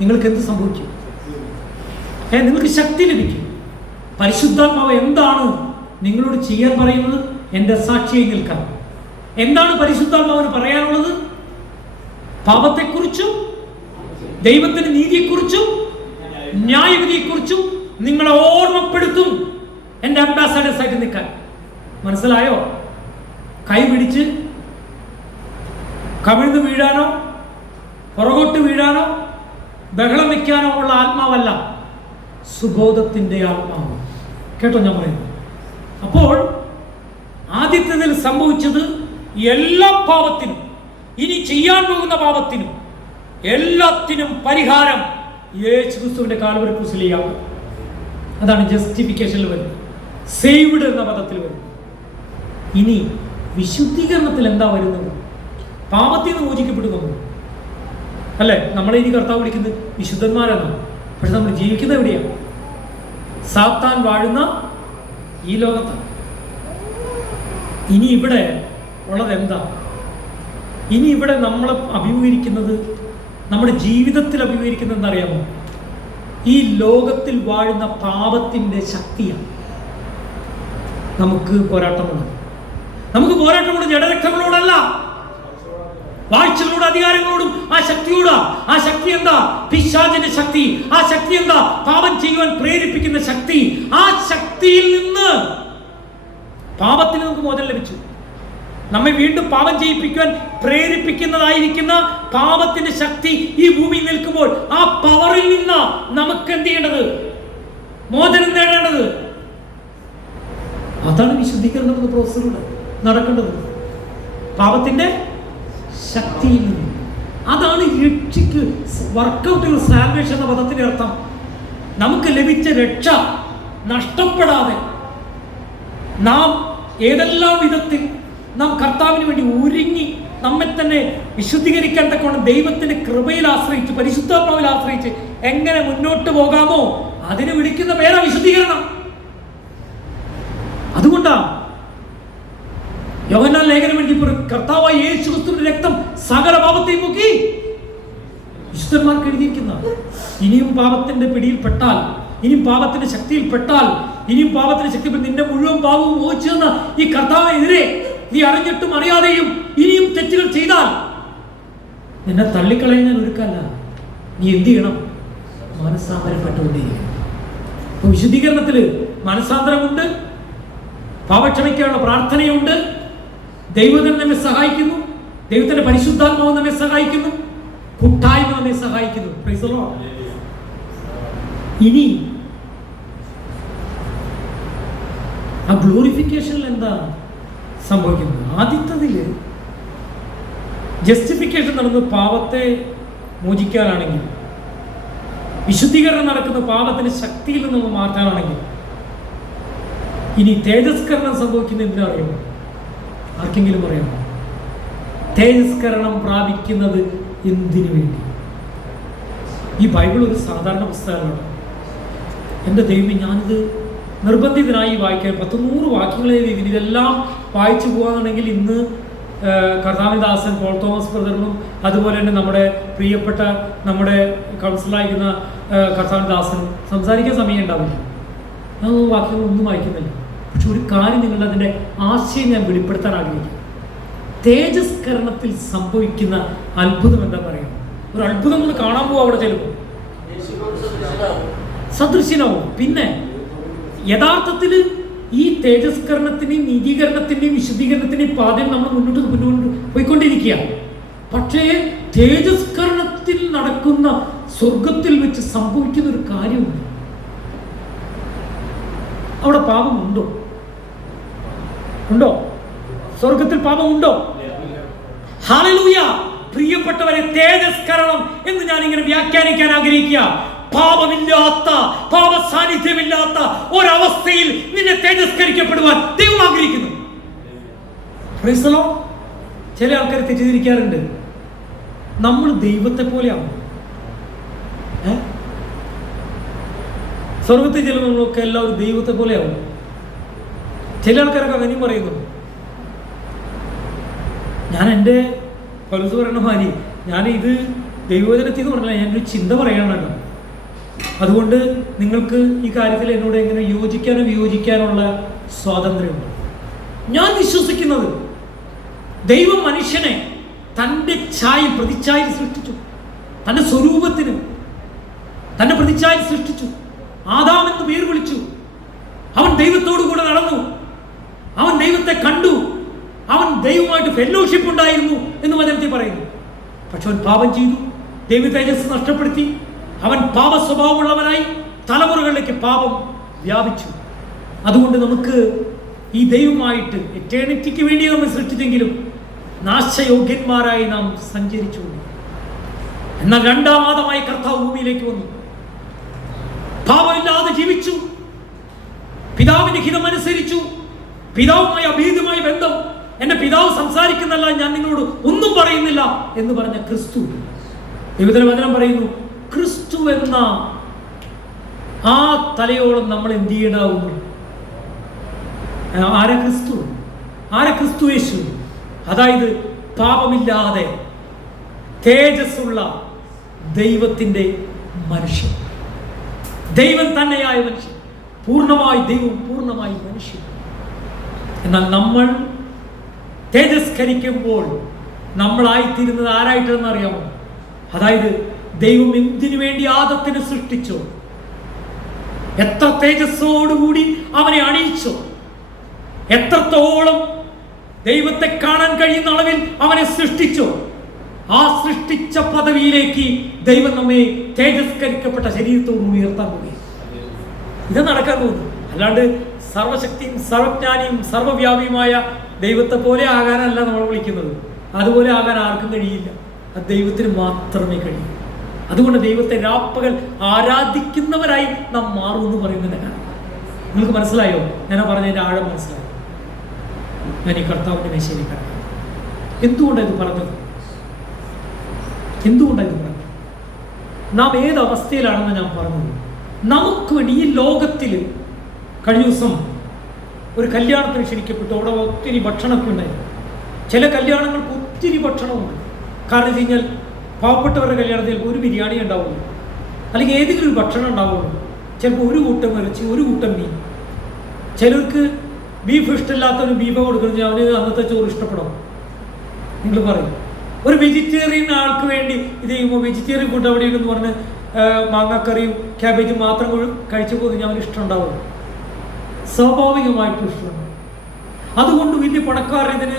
നിങ്ങൾക്ക് എന്ത് സംഭവിക്കും? നിങ്ങൾക്ക് ശക്തി ലഭിക്കും. പരിശുദ്ധാത്മാവ് എന്താണ് നിങ്ങളോട് ചെയ്യാൻ പറയുന്നത്? എൻ്റെ സാക്ഷിയായി നിൽക്കാൻ. എന്താണ് പരിശുദ്ധാത്മാവിന് പറയാനുള്ളത്? പാപത്തെക്കുറിച്ചും ദൈവത്തിന്റെ നീതിയെക്കുറിച്ചും ന്യായവിധിയെക്കുറിച്ചും നിങ്ങളെ ഓർമ്മപ്പെടുത്തും. എൻ്റെ അംബാസഡേഴ്സ് ആയിട്ട് നിൽക്കാൻ. മനസ്സിലായോ? കൈ പിടിച്ച് കവിഴ്ന്ന് വീഴാനോ പുറകോട്ട് വീഴാനോ ബഹളം വയ്ക്കാനോ ഉള്ള ആത്മാവല്ല, സുബോധത്തിന്റെ ആത്മാവ്. കേട്ടോ ഞാൻ പറയുന്നത്? അപ്പോൾ ആദ്യത്തേതിൽ സംഭവിച്ചത് എല്ലാ പാപത്തിനും, ഇനി ചെയ്യാൻ പോകുന്ന പാപത്തിനും എല്ലാത്തിനും പരിഹാരം യേശുക്രിസ്തുവിന്റെ കാൽവരി ക്രൂശിലാണ്. അതാണ് ജസ്റ്റിഫിക്കേഷനിൽ വരുന്നത്, സേവ്ഡ് എന്ന പദത്തിൽ വരുന്നത്. ഇനി വിശുദ്ധീകരണത്തിൽ എന്താ വരുന്നത്? പാപത്തിൽ നിന്ന് മോചിക്കപ്പെടുന്നു അല്ലേ? നമ്മളെ ഇനി കർത്താവ് വിളിക്കുന്നത് വിശുദ്ധന്മാരെന്നാണ്. പക്ഷെ നമ്മൾ ജീവിക്കുന്നത് എവിടെയാണ്? സാത്താൻ വാഴുന്ന ഈ ലോകത്താണ്. ഇനി ഇവിടെ ഉള്ളത് എന്താ? ഇനി ഇവിടെ നമ്മൾ അഭിമുഖീകരിക്കുന്നത്, നമ്മുടെ ജീവിതത്തിൽ അഭിമുഖീകരിക്കുന്നത് എന്താ? ഈ ലോകത്തിൽ വാഴുന്ന പാപത്തിൻ്റെ ശക്തിയാണ് നമുക്ക് പോരാട്ടമുള്ളത്. നമുക്ക് പോരാട്ടമുള്ളത് ജഡരക്തങ്ങളോടല്ല, വാഴ്ചകളോട്, അധികാരങ്ങളോടും ആ ശക്തിയോടാ. ആ ശക്തി എന്താ? പിശാചിന്റെ ശക്തി. ആ ശക്തി എന്താ? പാപം ചെയ്യുവാൻ പ്രേരിപ്പിക്കുന്ന ശക്തി. ആ ശക്തിയിൽ നിന്ന് പാപത്തിന് നമുക്ക് മോചനം ലഭിച്ചു. നമ്മെ വീണ്ടും പാപം ചെയ്യിപ്പിക്കുവാൻ പ്രേരിപ്പിക്കുന്നതായിരിക്കുന്ന പാപത്തിന്റെ ശക്തി ഈ ഭൂമിയിൽ നിൽക്കുമ്പോൾ ആ പവറിൽ നിന്ന് നമുക്ക് എന്ത് ചെയ്യേണ്ടത്? മോചനം നേടേണ്ടത്. അതാണ് വിശുദ്ധീകരണം എന്ന പ്രോസസ്സിലൂടെ നടക്കേണ്ടത്. പാപത്തിന്റെ ശക്തിയിൽ നിന്ന്. അതാണ് രക്ഷയ്ക്ക്, വർക്കൗട്ട് സാൽവേഷൻ എന്ന പദത്തിന്റെ അർത്ഥം. നമുക്ക് ലഭിച്ച രക്ഷ നഷ്ടപ്പെടാതെ നാം ഏതെല്ലാം വിധത്തിൽ നാം കർത്താവിന് വേണ്ടി ഒരുങ്ങി നമ്മെ തന്നെ വിശുദ്ധീകരിക്കാൻ തക്കവണ്ണം ദൈവത്തിന്റെ കൃപയിൽ ആശ്രയിച്ച്, പരിശുദ്ധാത്മാവിൽ ആശ്രയിച്ച് എങ്ങനെ മുന്നോട്ട് പോകാമോ അതിന് വിളിക്കുന്ന പേരാ വിശുദ്ധീകരണം. അതുകൊണ്ടാണ് യോഹന്നാൻ ലേഖനം എഴുതിയപ്പോൾ കർത്താവായ യേശുക്രിസ്തുവിന്റെ രക്തം സകല പാപത്തെയും പോക്കി വിശുദ്ധന്മാർക്ക് എഴുതിയിരിക്കുന്നത്. ഇനിയും പാപത്തിന്റെ പിടിയിൽപ്പെട്ടാൽ, ഇനിയും പാപത്തിന്റെ ശക്തിയിൽപ്പെട്ടാൽ, ഇനിയും പാപത്തിന്റെ ശക്തി നിന്റെ മുഴുവൻ പാപവും മോഹിച്ചെന്ന് ഈ കർത്താവിനെതിരെ നീ അറിഞ്ഞിട്ടും അറിയാതെയും ഇനിയും തെറ്റുകൾ ചെയ്താൽ നിന്നെ തള്ളിക്കളയാൻ ഞാൻ ഒരുക്കല്ല. നീ എന്ത് ചെയ്യണം? മനസ്സാന്തരപ്പെട്ടുകൊണ്ടേയിരിക്കണം. അപ്പൊ വിശുദ്ധീകരണത്തിൽ മനസ്സാന്തരമുണ്ട്, പാപക്ഷമയ്ക്കുള്ള പ്രാർത്ഥനയുണ്ട്, ദൈവം നമ്മെ സഹായിക്കുന്നു, ദൈവത്തിന്റെ പരിശുദ്ധാത്മാവ് നമ്മെ സഹായിക്കുന്നു, കൂട്ടായ്മ നമ്മെ സഹായിക്കുന്നു. Price the Lord. ഇനി ആ ഗ്ലോറിഫിക്കേഷനിൽ എന്താ സംഭവിക്കുന്നത്? ആദ്യത്തതില് ജസ്റ്റിഫിക്കേഷൻ നടന്നത് പാപത്തെ മോചിക്കാനാണെങ്കിൽ, വിശുദ്ധീകരണം നടക്കുന്ന പാപത്തിന്റെ ശക്തിയിൽ നിന്ന് മാറ്റാനാണെങ്കിൽ, ഇനി തേജസ്കരണം സംഭവിക്കുന്ന എന്തിനാ അറിയാമോ? ആർക്കെങ്കിലും അറിയാമോ? തേജസ്കരണം പ്രാപിക്കുന്നത് എന്തിനു വേണ്ടി? ഈ ബൈബിൾ ഒരു സാധാരണ പുസ്തകമാണ്. എൻ്റെ ദൈവം, ഞാനിത് നിർബന്ധിതനായി വായിക്കാൻ 100 വാക്യങ്ങളെ രീതിയിൽ ഇതെല്ലാം വായിച്ചു പോകുകയാണെന്നുണ്ടെങ്കിൽ ഇന്ന് കർത്താവിദാസൻ പോൾ തോമസ് ബ്രദറിനും അതുപോലെ തന്നെ നമ്മുടെ പ്രിയപ്പെട്ട നമ്മുടെ കൗൺസിലറായിരിക്കുന്ന കർത്താവിദാസനും സംസാരിക്കാൻ സമയം ഉണ്ടാവില്ല. വാക്യങ്ങളൊന്നും വായിക്കുന്നില്ല. പക്ഷെ ഒരു കാര്യം നിങ്ങളുടെ അതിൻ്റെ ആശയം ഞാൻ വെളിപ്പെടുത്താൻ ആഗ്രഹിക്കുന്നു. തേജസ്കരണത്തിൽ സംഭവിക്കുന്ന അത്ഭുതം എന്താ പറയുക? ഒരു അത്ഭുതം നമ്മൾ കാണാൻ പോവും. അവിടെ ചെല്ലുമ്പോൾ സദൃശ്യനാവും. പിന്നെ യഥാർത്ഥത്തിൽ ഈ തേജസ്കരണത്തിൻ്റെയും നീതീകരണത്തിൻ്റെയും വിശുദ്ധീകരണത്തിൻ്റെയും പാതയിൽ നമ്മൾ മുന്നോട്ട് പോയിക്കൊണ്ടിരിക്കുക. പക്ഷേ തേജസ്കരണത്തിൽ നടക്കുന്ന സ്വർഗത്തിൽ വെച്ച് സംഭവിക്കുന്ന ഒരു കാര്യമുണ്ട്. അവിടെ പാപമുണ്ടോ? ഉണ്ടോ? സ്വർഗത്തിൽ പാപമുണ്ടോ? ഹല്ലേലൂയ! പ്രിയപ്പെട്ടവരെ, തേജസ്കരണം എന്ന് ഞാൻ ഇങ്ങനെ വ്യാഖ്യാനിക്കാൻ ആഗ്രഹിക്കുക. പാപമില്ലാത്ത, പാപ സാന്നിധ്യമില്ലാത്ത ഒരവസ്ഥയിൽ നിന്നെ തേജസ്കരിക്കപ്പെടുവാൻ ദൈവം ആഗ്രഹിക്കുന്നു. ചില ആൾക്കാർ തെറ്റിദ്ധരിക്കാറുണ്ട്, നമ്മൾ ദൈവത്തെ പോലെയാവും. സ്വർഗത്തിൽ ചെല്ലുമ്പോൾ നമ്മളൊക്കെ എല്ലാവരും ദൈവത്തെ പോലെയാവും. ചില ആൾക്കാരൊക്കെ അങ്ങനെയും പറയുന്നുണ്ട്. ഞാൻ എൻ്റെ പൗലോസ് പറയുന്ന മാതിരി ഞാൻ ഇത് ദൈവവചനത്തിൽ നിന്ന് പറഞ്ഞില്ല, ഞാനൊരു ചിന്ത പറയാനുണ്ടോ. അതുകൊണ്ട് നിങ്ങൾക്ക് ഈ കാര്യത്തിൽ എന്നോട് എങ്ങനെ യോജിക്കാനോ വിയോജിക്കാനുള്ള സ്വാതന്ത്ര്യമുണ്ട്. ഞാൻ വിശ്വസിക്കുന്നത് ദൈവം മനുഷ്യനെ തൻ്റെ പ്രതിച്ഛായയിൽ സൃഷ്ടിച്ചു. തൻ്റെ സ്വരൂപത്തിന് തൻ്റെ പ്രതിച്ഛായയിൽ സൃഷ്ടിച്ചു. ആദാമെന്ന് പേര് വിളിച്ചു. അവൻ ദൈവത്തോടു കൂടെ നടന്നു. അവൻ ദൈവത്തെ കണ്ടു. അവൻ ദൈവമായിട്ട് ഫെലോഷിപ്പ് ഉണ്ടായിരുന്നു എന്ന് വചനത്തിൽ പറയുന്നു. പക്ഷെ അവൻ പാപം ചെയ്തു. ദൈവ തേജസ് നഷ്ടപ്പെടുത്തി. അവൻ പാപ സ്വഭാവമുള്ളവനായി തലമുറകളിലേക്ക് പാപം വ്യാപിച്ചു. അതുകൊണ്ട് നമുക്ക് ഈ ദൈവമായിട്ട് എറ്റേണിറ്റിക്ക് വേണ്ടി നമ്മൾ സൃഷ്ടിച്ചെങ്കിലും നാശയോഗ്യന്മാരായി നാം സഞ്ചരിച്ചു. എന്നാൽ രണ്ടാം ആദമായി കർത്താവ് ഭൂമിയിലേക്ക് വന്നു. പാപമില്ലാതെ ജീവിച്ചു. പിതാവിന്റെ ഹിതമനുസരിച്ചു. പിതാവുമായി അഭേദ്യമായ ബന്ധം. എന്റെ പിതാവ് സംസാരിക്കുന്നല്ല, ഞാൻ നിങ്ങളോട് ഒന്നും പറയുന്നില്ല എന്ന് പറഞ്ഞ ക്രിസ്തു. ദൈവത്തിന്റെ വചനം പറയുന്നു, ക്രിസ്തു എന്ന ആ തലയോളം നമ്മൾ എന്ത് ചെയ്യണമാവുന്നു? ആരെ ക്രിസ്തു? ആരെ ക്രിസ്തു യേശു? അതായത് പാപമില്ലാതെ തേജസ്സുള്ള ദൈവത്തിന്റെ മനുഷ്യൻ, ദൈവം തന്നെയായ മനുഷ്യൻ, പൂർണ്ണമായി ദൈവം പൂർണ്ണമായി മനുഷ്യൻ. എന്നാൽ നമ്മൾ തേജസ്കരിക്കുമ്പോൾ നമ്മളായിത്തീരുന്നത് ആരായിട്ടെന്ന് അറിയാമോ? അതായത് ദൈവം എന്തിനു വേണ്ടി ആദത്തിനെ സൃഷ്ടിച്ചോ, എത്ര തേജസ്സോടുകൂടി അവനെ അണിയിച്ചോ, എത്രത്തോളം ദൈവത്തെ കാണാൻ കഴിയുന്ന അളവിൽ അവനെ സൃഷ്ടിച്ചോ, ആ സൃഷ്ടിച്ച പദവിയിലേക്ക് ദൈവം നമ്മെ തേജസ്കരിക്കപ്പെട്ട ശരീരത്തോടുകൂടി ഉയർത്താൻ പോവുകയാണ്. ഇത് നടക്കാൻ പോകുന്നു. അല്ലാണ്ട് സർവശക്തിയും സർവജ്ഞാനിയും സർവവ്യാപിയുമായ ദൈവത്തെ പോലെ ആകാനല്ല നമ്മൾ വിളിക്കുന്നത്. അതുപോലെ ആകാൻ ആർക്കും കഴിയില്ല. അത് ദൈവത്തിന് മാത്രമേ കഴിയൂ. അതുകൊണ്ട് ദൈവത്തെ രാപ്പകൽ ആരാധിക്കുന്നവരായി നാം മാറുമെന്ന് പറയുന്നതിന്റെ കാരണം നിങ്ങൾക്ക് മനസ്സിലായോ? ഞാൻ പറഞ്ഞതിന്റെ ആഴം മനസ്സിലായോ? ഞാൻ ഈ കർത്താവിന്റെ മേശയിൽ കിടക്കാം. എന്തുകൊണ്ടാണ് ഇത് പറഞ്ഞത്? നാം ഏത് അവസ്ഥയിലാണെന്ന് ഞാൻ പറഞ്ഞത്. നമുക്ക് വേണ്ടി ഈ ലോകത്തിൽ കഴിഞ്ഞ ദിവസം ഒരു കല്യാണത്തിന് ക്ഷണിക്കപ്പെട്ടു. അവിടെ ഒത്തിരി ഭക്ഷണമൊക്കെ ഉണ്ടായിരുന്നു. ചില കല്യാണങ്ങൾക്ക് ഒത്തിരി ഭക്ഷണമുണ്ട്. കാരണം വെച്ച് കഴിഞ്ഞാൽ പാവപ്പെട്ടവരുടെ കല്യാണത്തിൽ ഒരു ബിരിയാണി ഉണ്ടാവുള്ളൂ, അല്ലെങ്കിൽ ഏതെങ്കിലും ഒരു ഭക്ഷണം ഉണ്ടാവുള്ളൂ. ചിലപ്പോൾ ഒരു കൂട്ടം ഇറച്ചി, ഒരു കൂട്ടം മീൻ. ചിലർക്ക് ബീഫ് ഇഷ്ടമില്ലാത്തവന് ബീഫ് കൊടുക്കുന്നത് അവന് അന്നത്തെ ചോറ് ഇഷ്ടപ്പെടും. നിങ്ങൾ പറയും, ഒരു വെജിറ്റേറിയൻ ആൾക്ക് വേണ്ടി ഇത് ചെയ്യുമ്പോൾ വെജിറ്റേറിയൻ ഫുഡ് എവിടെയുണ്ടെന്ന് പറഞ്ഞ് മാങ്ങാക്കറിയും ക്യാബേജും മാത്രം കഴിച്ചു പോകുന്നത് അവന് ഇഷ്ടമുണ്ടാവും. സ്വാഭാവികമായിട്ടും ഇഷ്ടമുണ്ട്. അതുകൊണ്ട് വലിയ പണക്കാരതിന്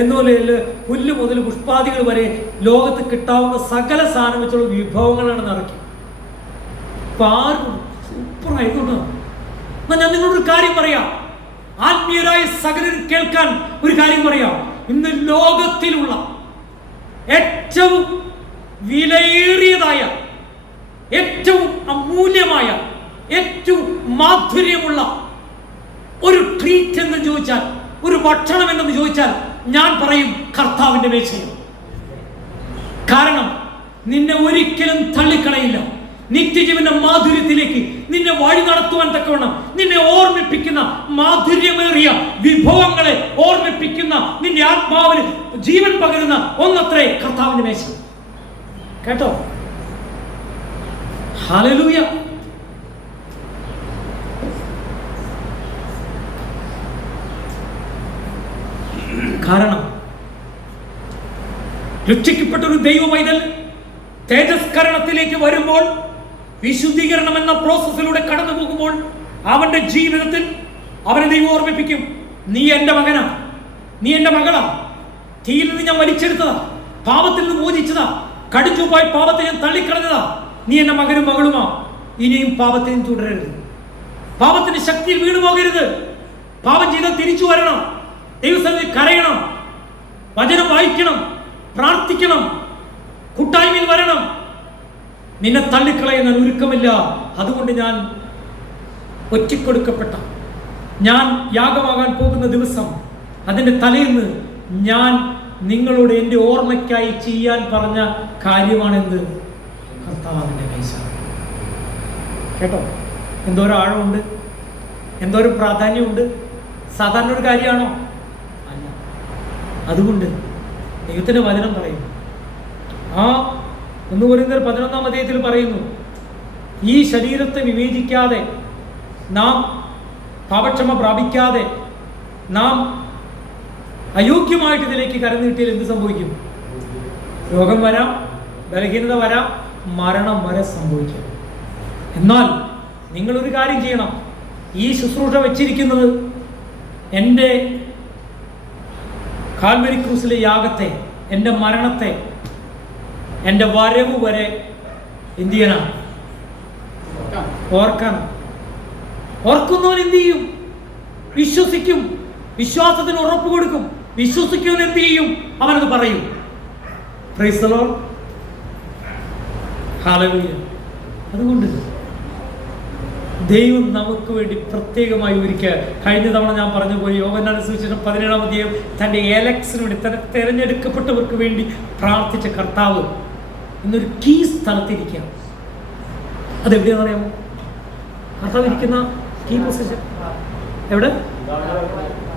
എന്നുപോലെ പുല്ല് മുതൽ പുഷ്പാദികൾ വരെ ലോകത്ത് കിട്ടാവുന്ന സകല സാധനം വെച്ചുള്ള വിഭവങ്ങളാണ് നിറയ്ക്കും. അപ്പൊ ആർക്കും സൂപ്പറായിക്കൊണ്ടോ? എന്നാൽ ഞാൻ നിങ്ങളോടൊരു കാര്യം പറയാം. ആത്മീയരായ സകലരും കേൾക്കാൻ ഒരു കാര്യം പറയാം. ഇന്ന് ലോകത്തിലുള്ള ഏറ്റവും വിലയേറിയതായ, ഏറ്റവും അമൂല്യമായ, ഏറ്റവും മാധുര്യമുള്ള ഒരു ട്രീറ്റ് എന്ന് ചോദിച്ചാൽ, ഒരു ഭക്ഷണം എന്നെന്ന് ചോദിച്ചാൽ ഞാൻ പറയും കർത്താവിന്റെ മേശയും. കാരണം നിന്നെ ഒരിക്കലും തള്ളിക്കളയില്ല. നിത്യജീവന്റെ മാധുര്യത്തിലേക്ക് നിന്നെ വഴി നടത്തുവാൻ തക്കവണ്ണം നിന്നെ ഓർമ്മിപ്പിക്കുന്ന മാധുര്യമേറിയ വിഭവങ്ങളെ ഓർമ്മിപ്പിക്കുന്ന നിന്റെ ആത്മാവിന് ജീവൻ പകരുന്ന ഒന്നത്രേ കർത്താവിന്റെ മേശ. കേട്ടോ? ഹല്ലേലൂയ. കാരണം രക്ഷിക്കപ്പെട്ട ഒരു ദൈവ പൈതൽ തേജസ്കരണത്തിലേക്ക് വരുമ്പോൾ, വിശുദ്ധീകരണം എന്ന പ്രോസസ്സിലൂടെ കടന്നു പോകുമ്പോൾ, അവന്റെ ജീവിതത്തിൽ അവനെ ദൈവം ഓർമ്മിപ്പിക്കും, നീ എന്റെ മകനാ, നീ എന്റെ മകളാ, തീയിൽ നിന്ന് ഞാൻ വലിച്ചെടുത്തതാ, പാപത്തിൽ നിന്ന് മോചിച്ചതാ, കടിച്ചുപോയി പാപത്തെ ഞാൻ തള്ളിക്കളഞ്ഞതാ, നീ എന്റെ മകനും മകളുമാ, ഇനിയും പാപത്തിനും തുടരരുത്, പാപത്തിന്റെ ശക്തിയിൽ വീണു പോകരുത്, പാപം ചെയ്താൽ തിരിച്ചു വരണം, ദൈവസന്നിധിയിൽ കരയണം, വചനം വായിക്കണം, പ്രാർത്ഥിക്കണം, കൂട്ടായ്മയിൽ വരണം, നിന്നെ തള്ളിക്കളയാൻ ഞാൻ ഒരുക്കമില്ല, അതുകൊണ്ട് ഞാൻ ഒറ്റിക്കൊടുക്കപ്പെട്ട, ഞാൻ യാഗമാകാൻ പോകുന്ന ദിവസം അതിൻ്റെ തലേന്ന് ഞാൻ നിങ്ങളോട് എൻ്റെ ഓർമ്മയ്ക്കായി ചെയ്യാൻ പറഞ്ഞ കാര്യമാണെന്ത് കർത്താവിൻ്റെ മേശ. കേട്ടോ? എന്തോരം ആഴമുണ്ട്, എന്തോരം പ്രാധാന്യമുണ്ട്. സാധാരണ ഒരു കാര്യമാണോ? അല്ല. അതുകൊണ്ട് ദൈവത്തിൻ്റെ വചനം പറയുന്നു, ആ 1 കൊരിന്ത്യർ 11-ാം അധ്യായത്തിൽ പറയുന്നു, ഈ ശരീരത്തെ വിവേചിക്കാതെ നാം പാപക്ഷമ പ്രാപിക്കാതെ നാം അയോഗ്യമായിട്ട് ഇതിലേക്ക് കരനീട്ടിയാൽ എന്ത് സംഭവിക്കും? രോഗം വരാം, ബലഹീനത വരാം, മരണം വരെ സംഭവിക്കാം. എന്നാൽ നിങ്ങളൊരു കാര്യം ചെയ്യണം, ഈ ശുശ്രൂഷ വെച്ചിരിക്കുന്നത് എൻ്റെ കാൽവരി ക്രൂസിലെ യാഗത്തെ, എൻ്റെ മരണത്തെ, എൻ്റെ വരവ് വരെ എന്ത് ചെയ്യണം? ഓർക്കണം. ഓർക്കുന്നവൻ എന്ത് ചെയ്യും? വിശ്വസിക്കും. വിശ്വാസത്തിന് ഉറപ്പ് കൊടുക്കും. വിശ്വസിക്കുന്നവൻ എന്ത് ചെയ്യും? അവനത് പറയും. Price the lord. ഹല്ലേലൂയ. അതുകൊണ്ട് ദൈവം നമുക്ക് വേണ്ടി പ്രത്യേകമായി ഒരുക്കുക. കഴിഞ്ഞ തവണ ഞാൻ പറഞ്ഞു പോയി, യോഹന്നാന്റെ സുവിശേഷം 17-ാം അധ്യായം തൻ്റെ എലക്സിന് വേണ്ടി, തന്നെ തിരഞ്ഞെടുക്കപ്പെട്ടവർക്ക് വേണ്ടി പ്രാർത്ഥിച്ച കർത്താവ് ഇന്നൊരു കീ സ്ഥലത്തിരിക്കുക. അതെവിടെയാണെന്ന് അറിയാമോ? കർത്താവ് ഇരിക്കുന്ന കീ പൊസിഷൻ എവിടെ?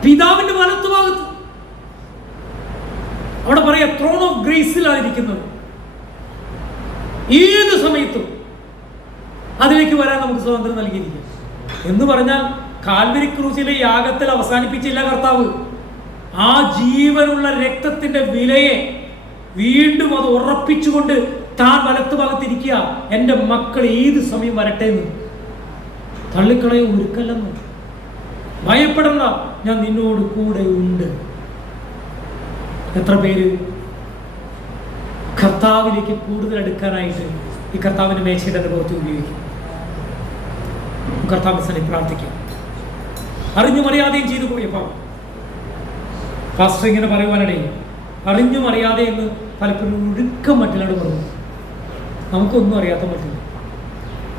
പിതാവിന്റെ വലത്തുഭാഗത്ത്. അവിടെ പറയാ ത്രോൺ ഓഫ് ഗ്രേസിലായിരിക്കുന്നത്. ഏത് സമയത്തും അതിലേക്ക് വരാൻ നമുക്ക് സ്വാതന്ത്ര്യം നൽകിയിരിക്കും. എന്ന് പറഞ്ഞാൽ കാൽവരി ക്രൂസിലെ യാഗത്തിൽ അവസാനിപ്പിച്ചില്ല കർത്താവ്. ആ ജീവനുള്ള രക്തത്തിന്റെ വിലയെ വീണ്ടും അത് ഉറപ്പിച്ചുകൊണ്ട് താൻ വലത്തുഭാഗത്തിരിക്കുക. എൻ്റെ മക്കൾ ഏത് സമയം വരട്ടെ എന്ന്, തള്ളിക്കളയെ ഒരുക്കല്ലെന്ന്, ഭയപ്പെടണ്ട, ഞാൻ നിന്നോട് കൂടെ ഉണ്ട്. എത്ര പേര് കർത്താവിലേക്ക് കൂടുതൽ അടുക്കാനായിട്ട് ഈ കർത്താവിന്റെ മേശയുടെ അനുഭവത്തിൽ ഉപയോഗിക്കും? കർത്താവിന്റെ സന്നിധി പ്രാർത്ഥിക്കാം. അറിഞ്ഞും അറിയാതെയും ചെയ്തു പോയപ്പോൾ പാസ്റ്റർ ഇങ്ങനെ പറയുവാനിടയിൽ അറിഞ്ഞും അറിയാതെ എന്ന് പലപ്പോഴും ഒഴുക്കം മറ്റിലാണ് പറഞ്ഞു. നമുക്കൊന്നും അറിയാത്ത പറ്റില്ല.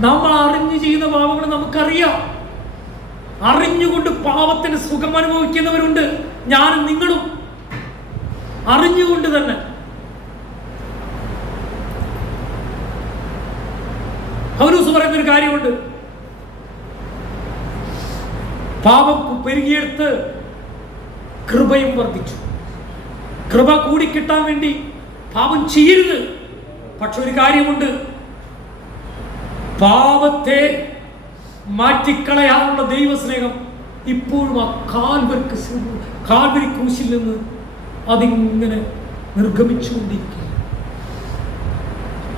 നമ്മൾ അറിഞ്ഞു ചെയ്യുന്ന പാപങ്ങൾ നമുക്കറിയാം. അറിഞ്ഞുകൊണ്ട് പാപത്തിന് സുഖം അനുഭവിക്കുന്നവരുണ്ട്, ഞാനും നിങ്ങളും. അറിഞ്ഞുകൊണ്ട് തന്നെ പൗലോസ് പറയുന്നൊരു കാര്യമുണ്ട്, പാപം പെരുകിയെടുത്ത് കൃപയും വർദ്ധിച്ചു. കൃപ കൂടിക്കിട്ടാൻ വേണ്ടി പാപം ചെയ്യരുത്. പക്ഷെ ഒരു കാര്യമുണ്ട്, പാപത്തെ മാറ്റിക്കളയാനുള്ള ദൈവസ്നേഹം ഇപ്പോഴും ആ കാൽവരി ക്രൂശിൽ നിന്ന് അതിങ്ങനെ നിർഗമിച്ചുകൊണ്ടിരിക്കുക.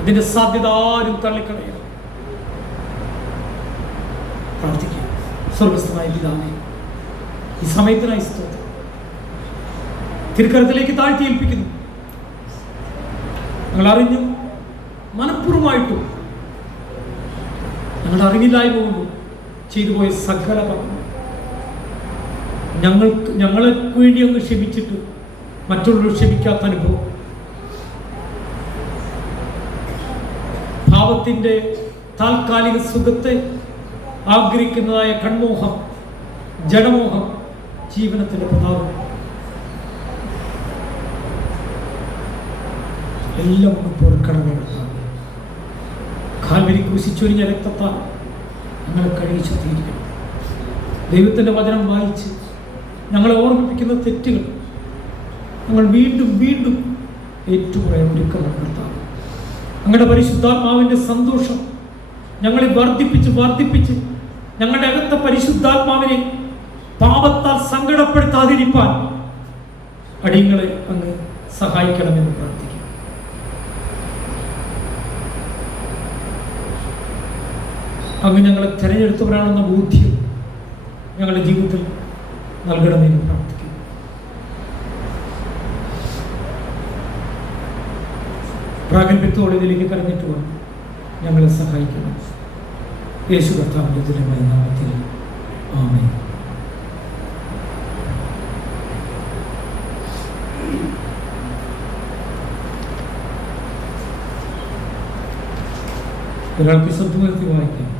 അതിന്റെ സാധ്യത ആരും തള്ളിക്കളയണം. പ്രാർത്ഥിക്കുക. സ്വർഗസ്ഥനായ പിതാവേ, ഈ സമയത്തിനായി സ്തോത്രം. തിരുക്കരത്തിലേക്ക് താഴ്ത്തി ഏൽപ്പിക്കുന്നു. ഞങ്ങൾ അറിഞ്ഞും മനഃപൂർവ്വമായിട്ടും ഞങ്ങളുടെ അറിവില്ലായ്മ കൊണ്ടും ചെയ്തു പോയ സകല പാപങ്ങൾ ഞങ്ങൾക്ക് വേണ്ടി അങ്ങ് ക്ഷമിച്ചിട്ട് മറ്റുള്ളവർ ക്ഷമിക്കാത്ത അനുഭവം, പാപത്തിൻ്റെ താൽക്കാലിക സുഖത്തെ ആഗ്രഹിക്കുന്നതായ കൺമോഹം, ജഡമോഹം, ജീവനത്തിൻ്റെ പ്രതാപം എല്ലാം ഒന്ന് പൊറുക്കണമേ. കാൽവരി ക്രൂശിച്ചൊരിഞ്ഞ രക്തത്താൽ ഞങ്ങളെ കഴുകി ശുദ്ധീകരിക്കണം. ദൈവത്തിൻ്റെ വചനം വായിച്ച് ഞങ്ങളെ ഓർമ്മിപ്പിക്കുന്ന തെറ്റുകൾ ഞങ്ങൾ വീണ്ടും വീണ്ടും ഏറ്റുപറയാൻ ഒരുക്കമാണ് കർത്താവ്. ഞങ്ങളുടെ പരിശുദ്ധാത്മാവിൻ്റെ സന്തോഷം ഞങ്ങളെ വർദ്ധിപ്പിച്ച് ഞങ്ങളുടെ അകത്തെ പരിശുദ്ധാത്മാവിനെ പാപത്താൽ സങ്കടപ്പെടുത്താതിരിക്കാൻ അടിയങ്ങളെ അങ്ങ് സഹായിക്കണമെന്ന് പ്രാർത്ഥിക്കും. അങ്ങ് ഞങ്ങളെ തിരഞ്ഞെടുത്തവരാണെന്ന ബോധ്യം ഞങ്ങളുടെ ജീവിതത്തിൽ നൽകണമെന്ന് പ്രാർത്ഥിക്കും. പ്രാഗൽഭ്യത്തോടെ ഇതിലേക്ക് കരഞ്ഞിട്ട് വേണം ഞങ്ങളെ സഹായിക്കണം. യേശു കർത്താവിന്റെ തുല്യമായ നാമത്തിൽ ആമേൻ. ഒരാൾക്ക് ശബ്ദമുയർത്തി വായിക്കാം.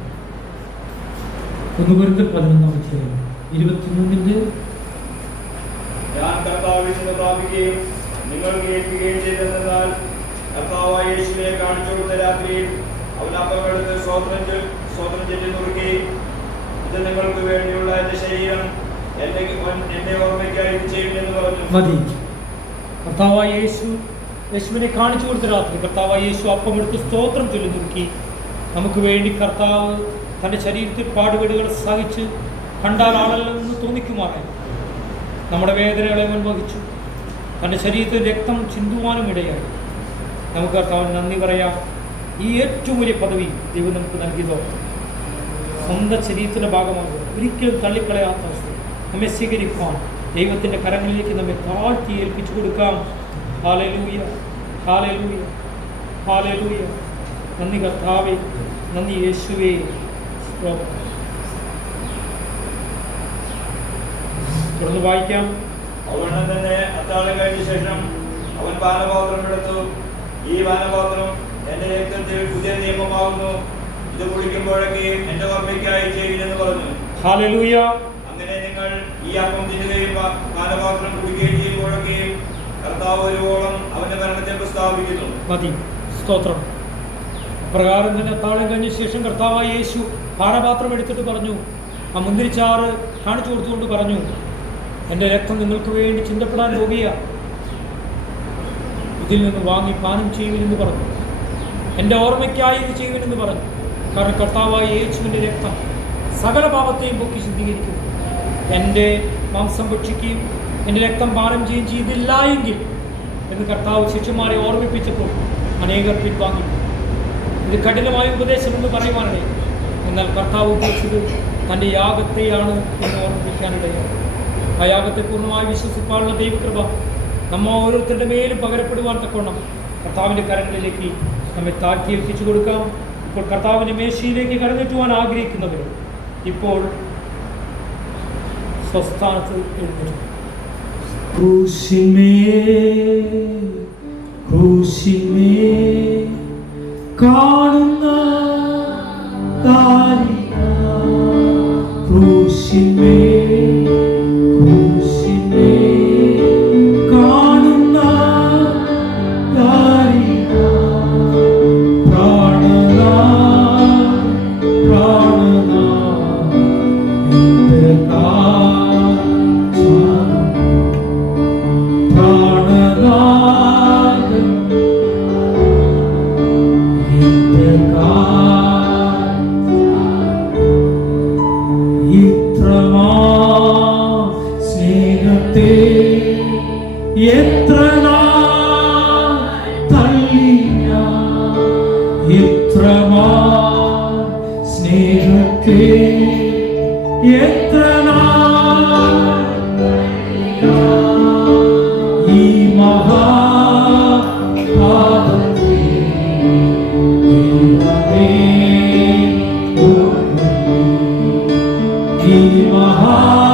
1 കൊരിന്ത്യർ 11:23 ഞാൻ കർത്താവിൽ നിന്ന് പ്രാപിക്കുകയും നിങ്ങൾക്ക് ഏൽപ്പിക്കുകയും ചെയ്തെന്നാൽ കർത്താവായ യേശുവിനെ കാണിച്ചു കൊടുത്ത രാത്രിയിൽ അവൻ അപ്പമെടുത്ത് സ്തോത്രം ചൊല്ലി നുറുക്കുകയും ഇത് നിങ്ങൾക്ക് വേണ്ടിയുള്ള എന്റെ ശരീരം എന്നെ ഓർമ്മയ്ക്കായി ചെയ്യുമെന്ന് പറഞ്ഞു. മതി. കർത്താവായ യേശുവിനെ കാണിച്ചു കൊടുത്ത രാത്രി കർത്താവായ യേശു അപ്പമെടുത്ത് സ്തോത്രം ചൊല്ലി നുറുക്കി നമുക്ക് വേണ്ടി കർത്താവ് തൻ്റെ ശരീരത്തിൽ പാടുപെടുകൾ സഹിച്ച് കണ്ടാൽ ആളല്ലെന്ന് തോന്നിക്കുമാറായി നമ്മുടെ വേദനകളെ അവൻ വഹിച്ചു. തൻ്റെ ശരീരത്തിൽ രക്തം ചിന്തുവാനും ഇടയായി. നമുക്ക് കർത്താവിന് നന്ദി പറയാം. ഈ ഏറ്റവും വലിയ പദവി ദൈവം നമുക്ക് നൽകിയതോ സ്വന്തം ശരീരത്തിൻ്റെ ഭാഗമാകുക ഒരിക്കലും തള്ളിക്കളയാത്ത അവസ്ഥ നമ്മെ സ്വീകരിക്കാൻ ദൈവത്തിൻ്റെ കരങ്ങളിലേക്ക് നമ്മെ താഴ്ത്തി ഏൽപ്പിച്ചു കൊടുക്കാം. Hallelujah, hallelujah, hallelujah. നന്ദി കർത്താവേ, നന്ദി യേശുവേ. തുടർന്ന് വായിക്കാം. അവണ്ണം തന്നെ അത്താഴം കഴിഞ്ഞ ശേഷം അവൻ പാനപാത്രം എടുത്തു. ഈ പാനപാത്രം എന്റെ രക്തത്തിൽ പുതിയ നിയമമാകുന്നു. ഇത് കുടിക്കുമ്പോഴൊക്കെയും എന്റെ ഓർമ്മയ്ക്കായി ചെയ്യുമെന്ന് പറഞ്ഞു. ഹല്ലേലൂയ. അങ്ങനെ നിങ്ങൾ ഈ അപ്പം തിന്നുകയും പാനപാത്രം കുടിക്കുകയും ചെയ്യുമ്പോഴൊക്കെയും കർത്താവ് ഒരുവോളം അവന്റെ മരണത്തെ പ്രസ്താവിക്കുന്നു. മതി. സ്തോത്രം. പ്രകാരം തന്നെ അത്താഴം കഴിഞ്ഞ ശേഷം കർത്താവായ യേശു പാനപാത്രം എടുത്തിട്ട് പറഞ്ഞു, ആ മുന്തിരിച്ചാറ് കാണിച്ചു കൊടുത്തുകൊണ്ട് പറഞ്ഞു, എൻ്റെ രക്തം നിങ്ങൾക്ക് വേണ്ടി ചിന്തപ്പെടാൻ പോകുക, ഇതിൽ നിന്ന് വാങ്ങി പാനം ചെയ്യുമെന്ന് പറഞ്ഞു. എൻ്റെ ഓർമ്മയ്ക്കായി ഇത് ചെയ്യുമെന്ന് പറഞ്ഞു. കാരണം കർത്താവായ യേശുവിൻ്റെ രക്തം സകല പാപത്തെയും പൊക്കി ശുദ്ധീകരിക്കും. എൻ്റെ മാംസം ഭക്ഷിക്കുകയും എൻ്റെ രക്തം പാനം ചെയ്യുകയും ചെയ്തില്ല എങ്കിൽ എന്ന് കർത്താവ് ശിഷ്യന്മാരെ ഓർമ്മിപ്പിച്ചപ്പോൾ അനേകർ പിൻവാങ്ങി. ഇത് കഠിനമായ ഉപദേശം എന്ന് പറയുവാനിടയിൽ, എന്നാൽ കർത്താവ് ഉദ്ദേശിച്ചത് തൻ്റെ യാഗത്തെയാണ് എന്ന് ഓർമ്മിപ്പിക്കാനിടയാണ്. ആ യാഗത്തെ പൂർണ്ണമായി വിശ്വസിപ്പാനുള്ള ദൈവകൃപ നമ്മ ഓരോരുത്തരുടെ മേലും പകരപ്പെടുവാൻ തക്കവണ്ണം കർത്താവിൻ്റെ കരങ്ങളിലേക്ക് നമ്മെ താഴ്ത്തി ഏൽപ്പിച്ചു കൊടുക്കാം. ഇപ്പോൾ കർത്താവിൻ്റെ മേശയിലേക്ക് കടന്നെത്തുവാൻ ആഗ്രഹിക്കുന്നവർ ഇപ്പോൾ സ്വസ്ഥാനത്ത് എഴുന്നേൽക്കും. കാണുന്ന Maha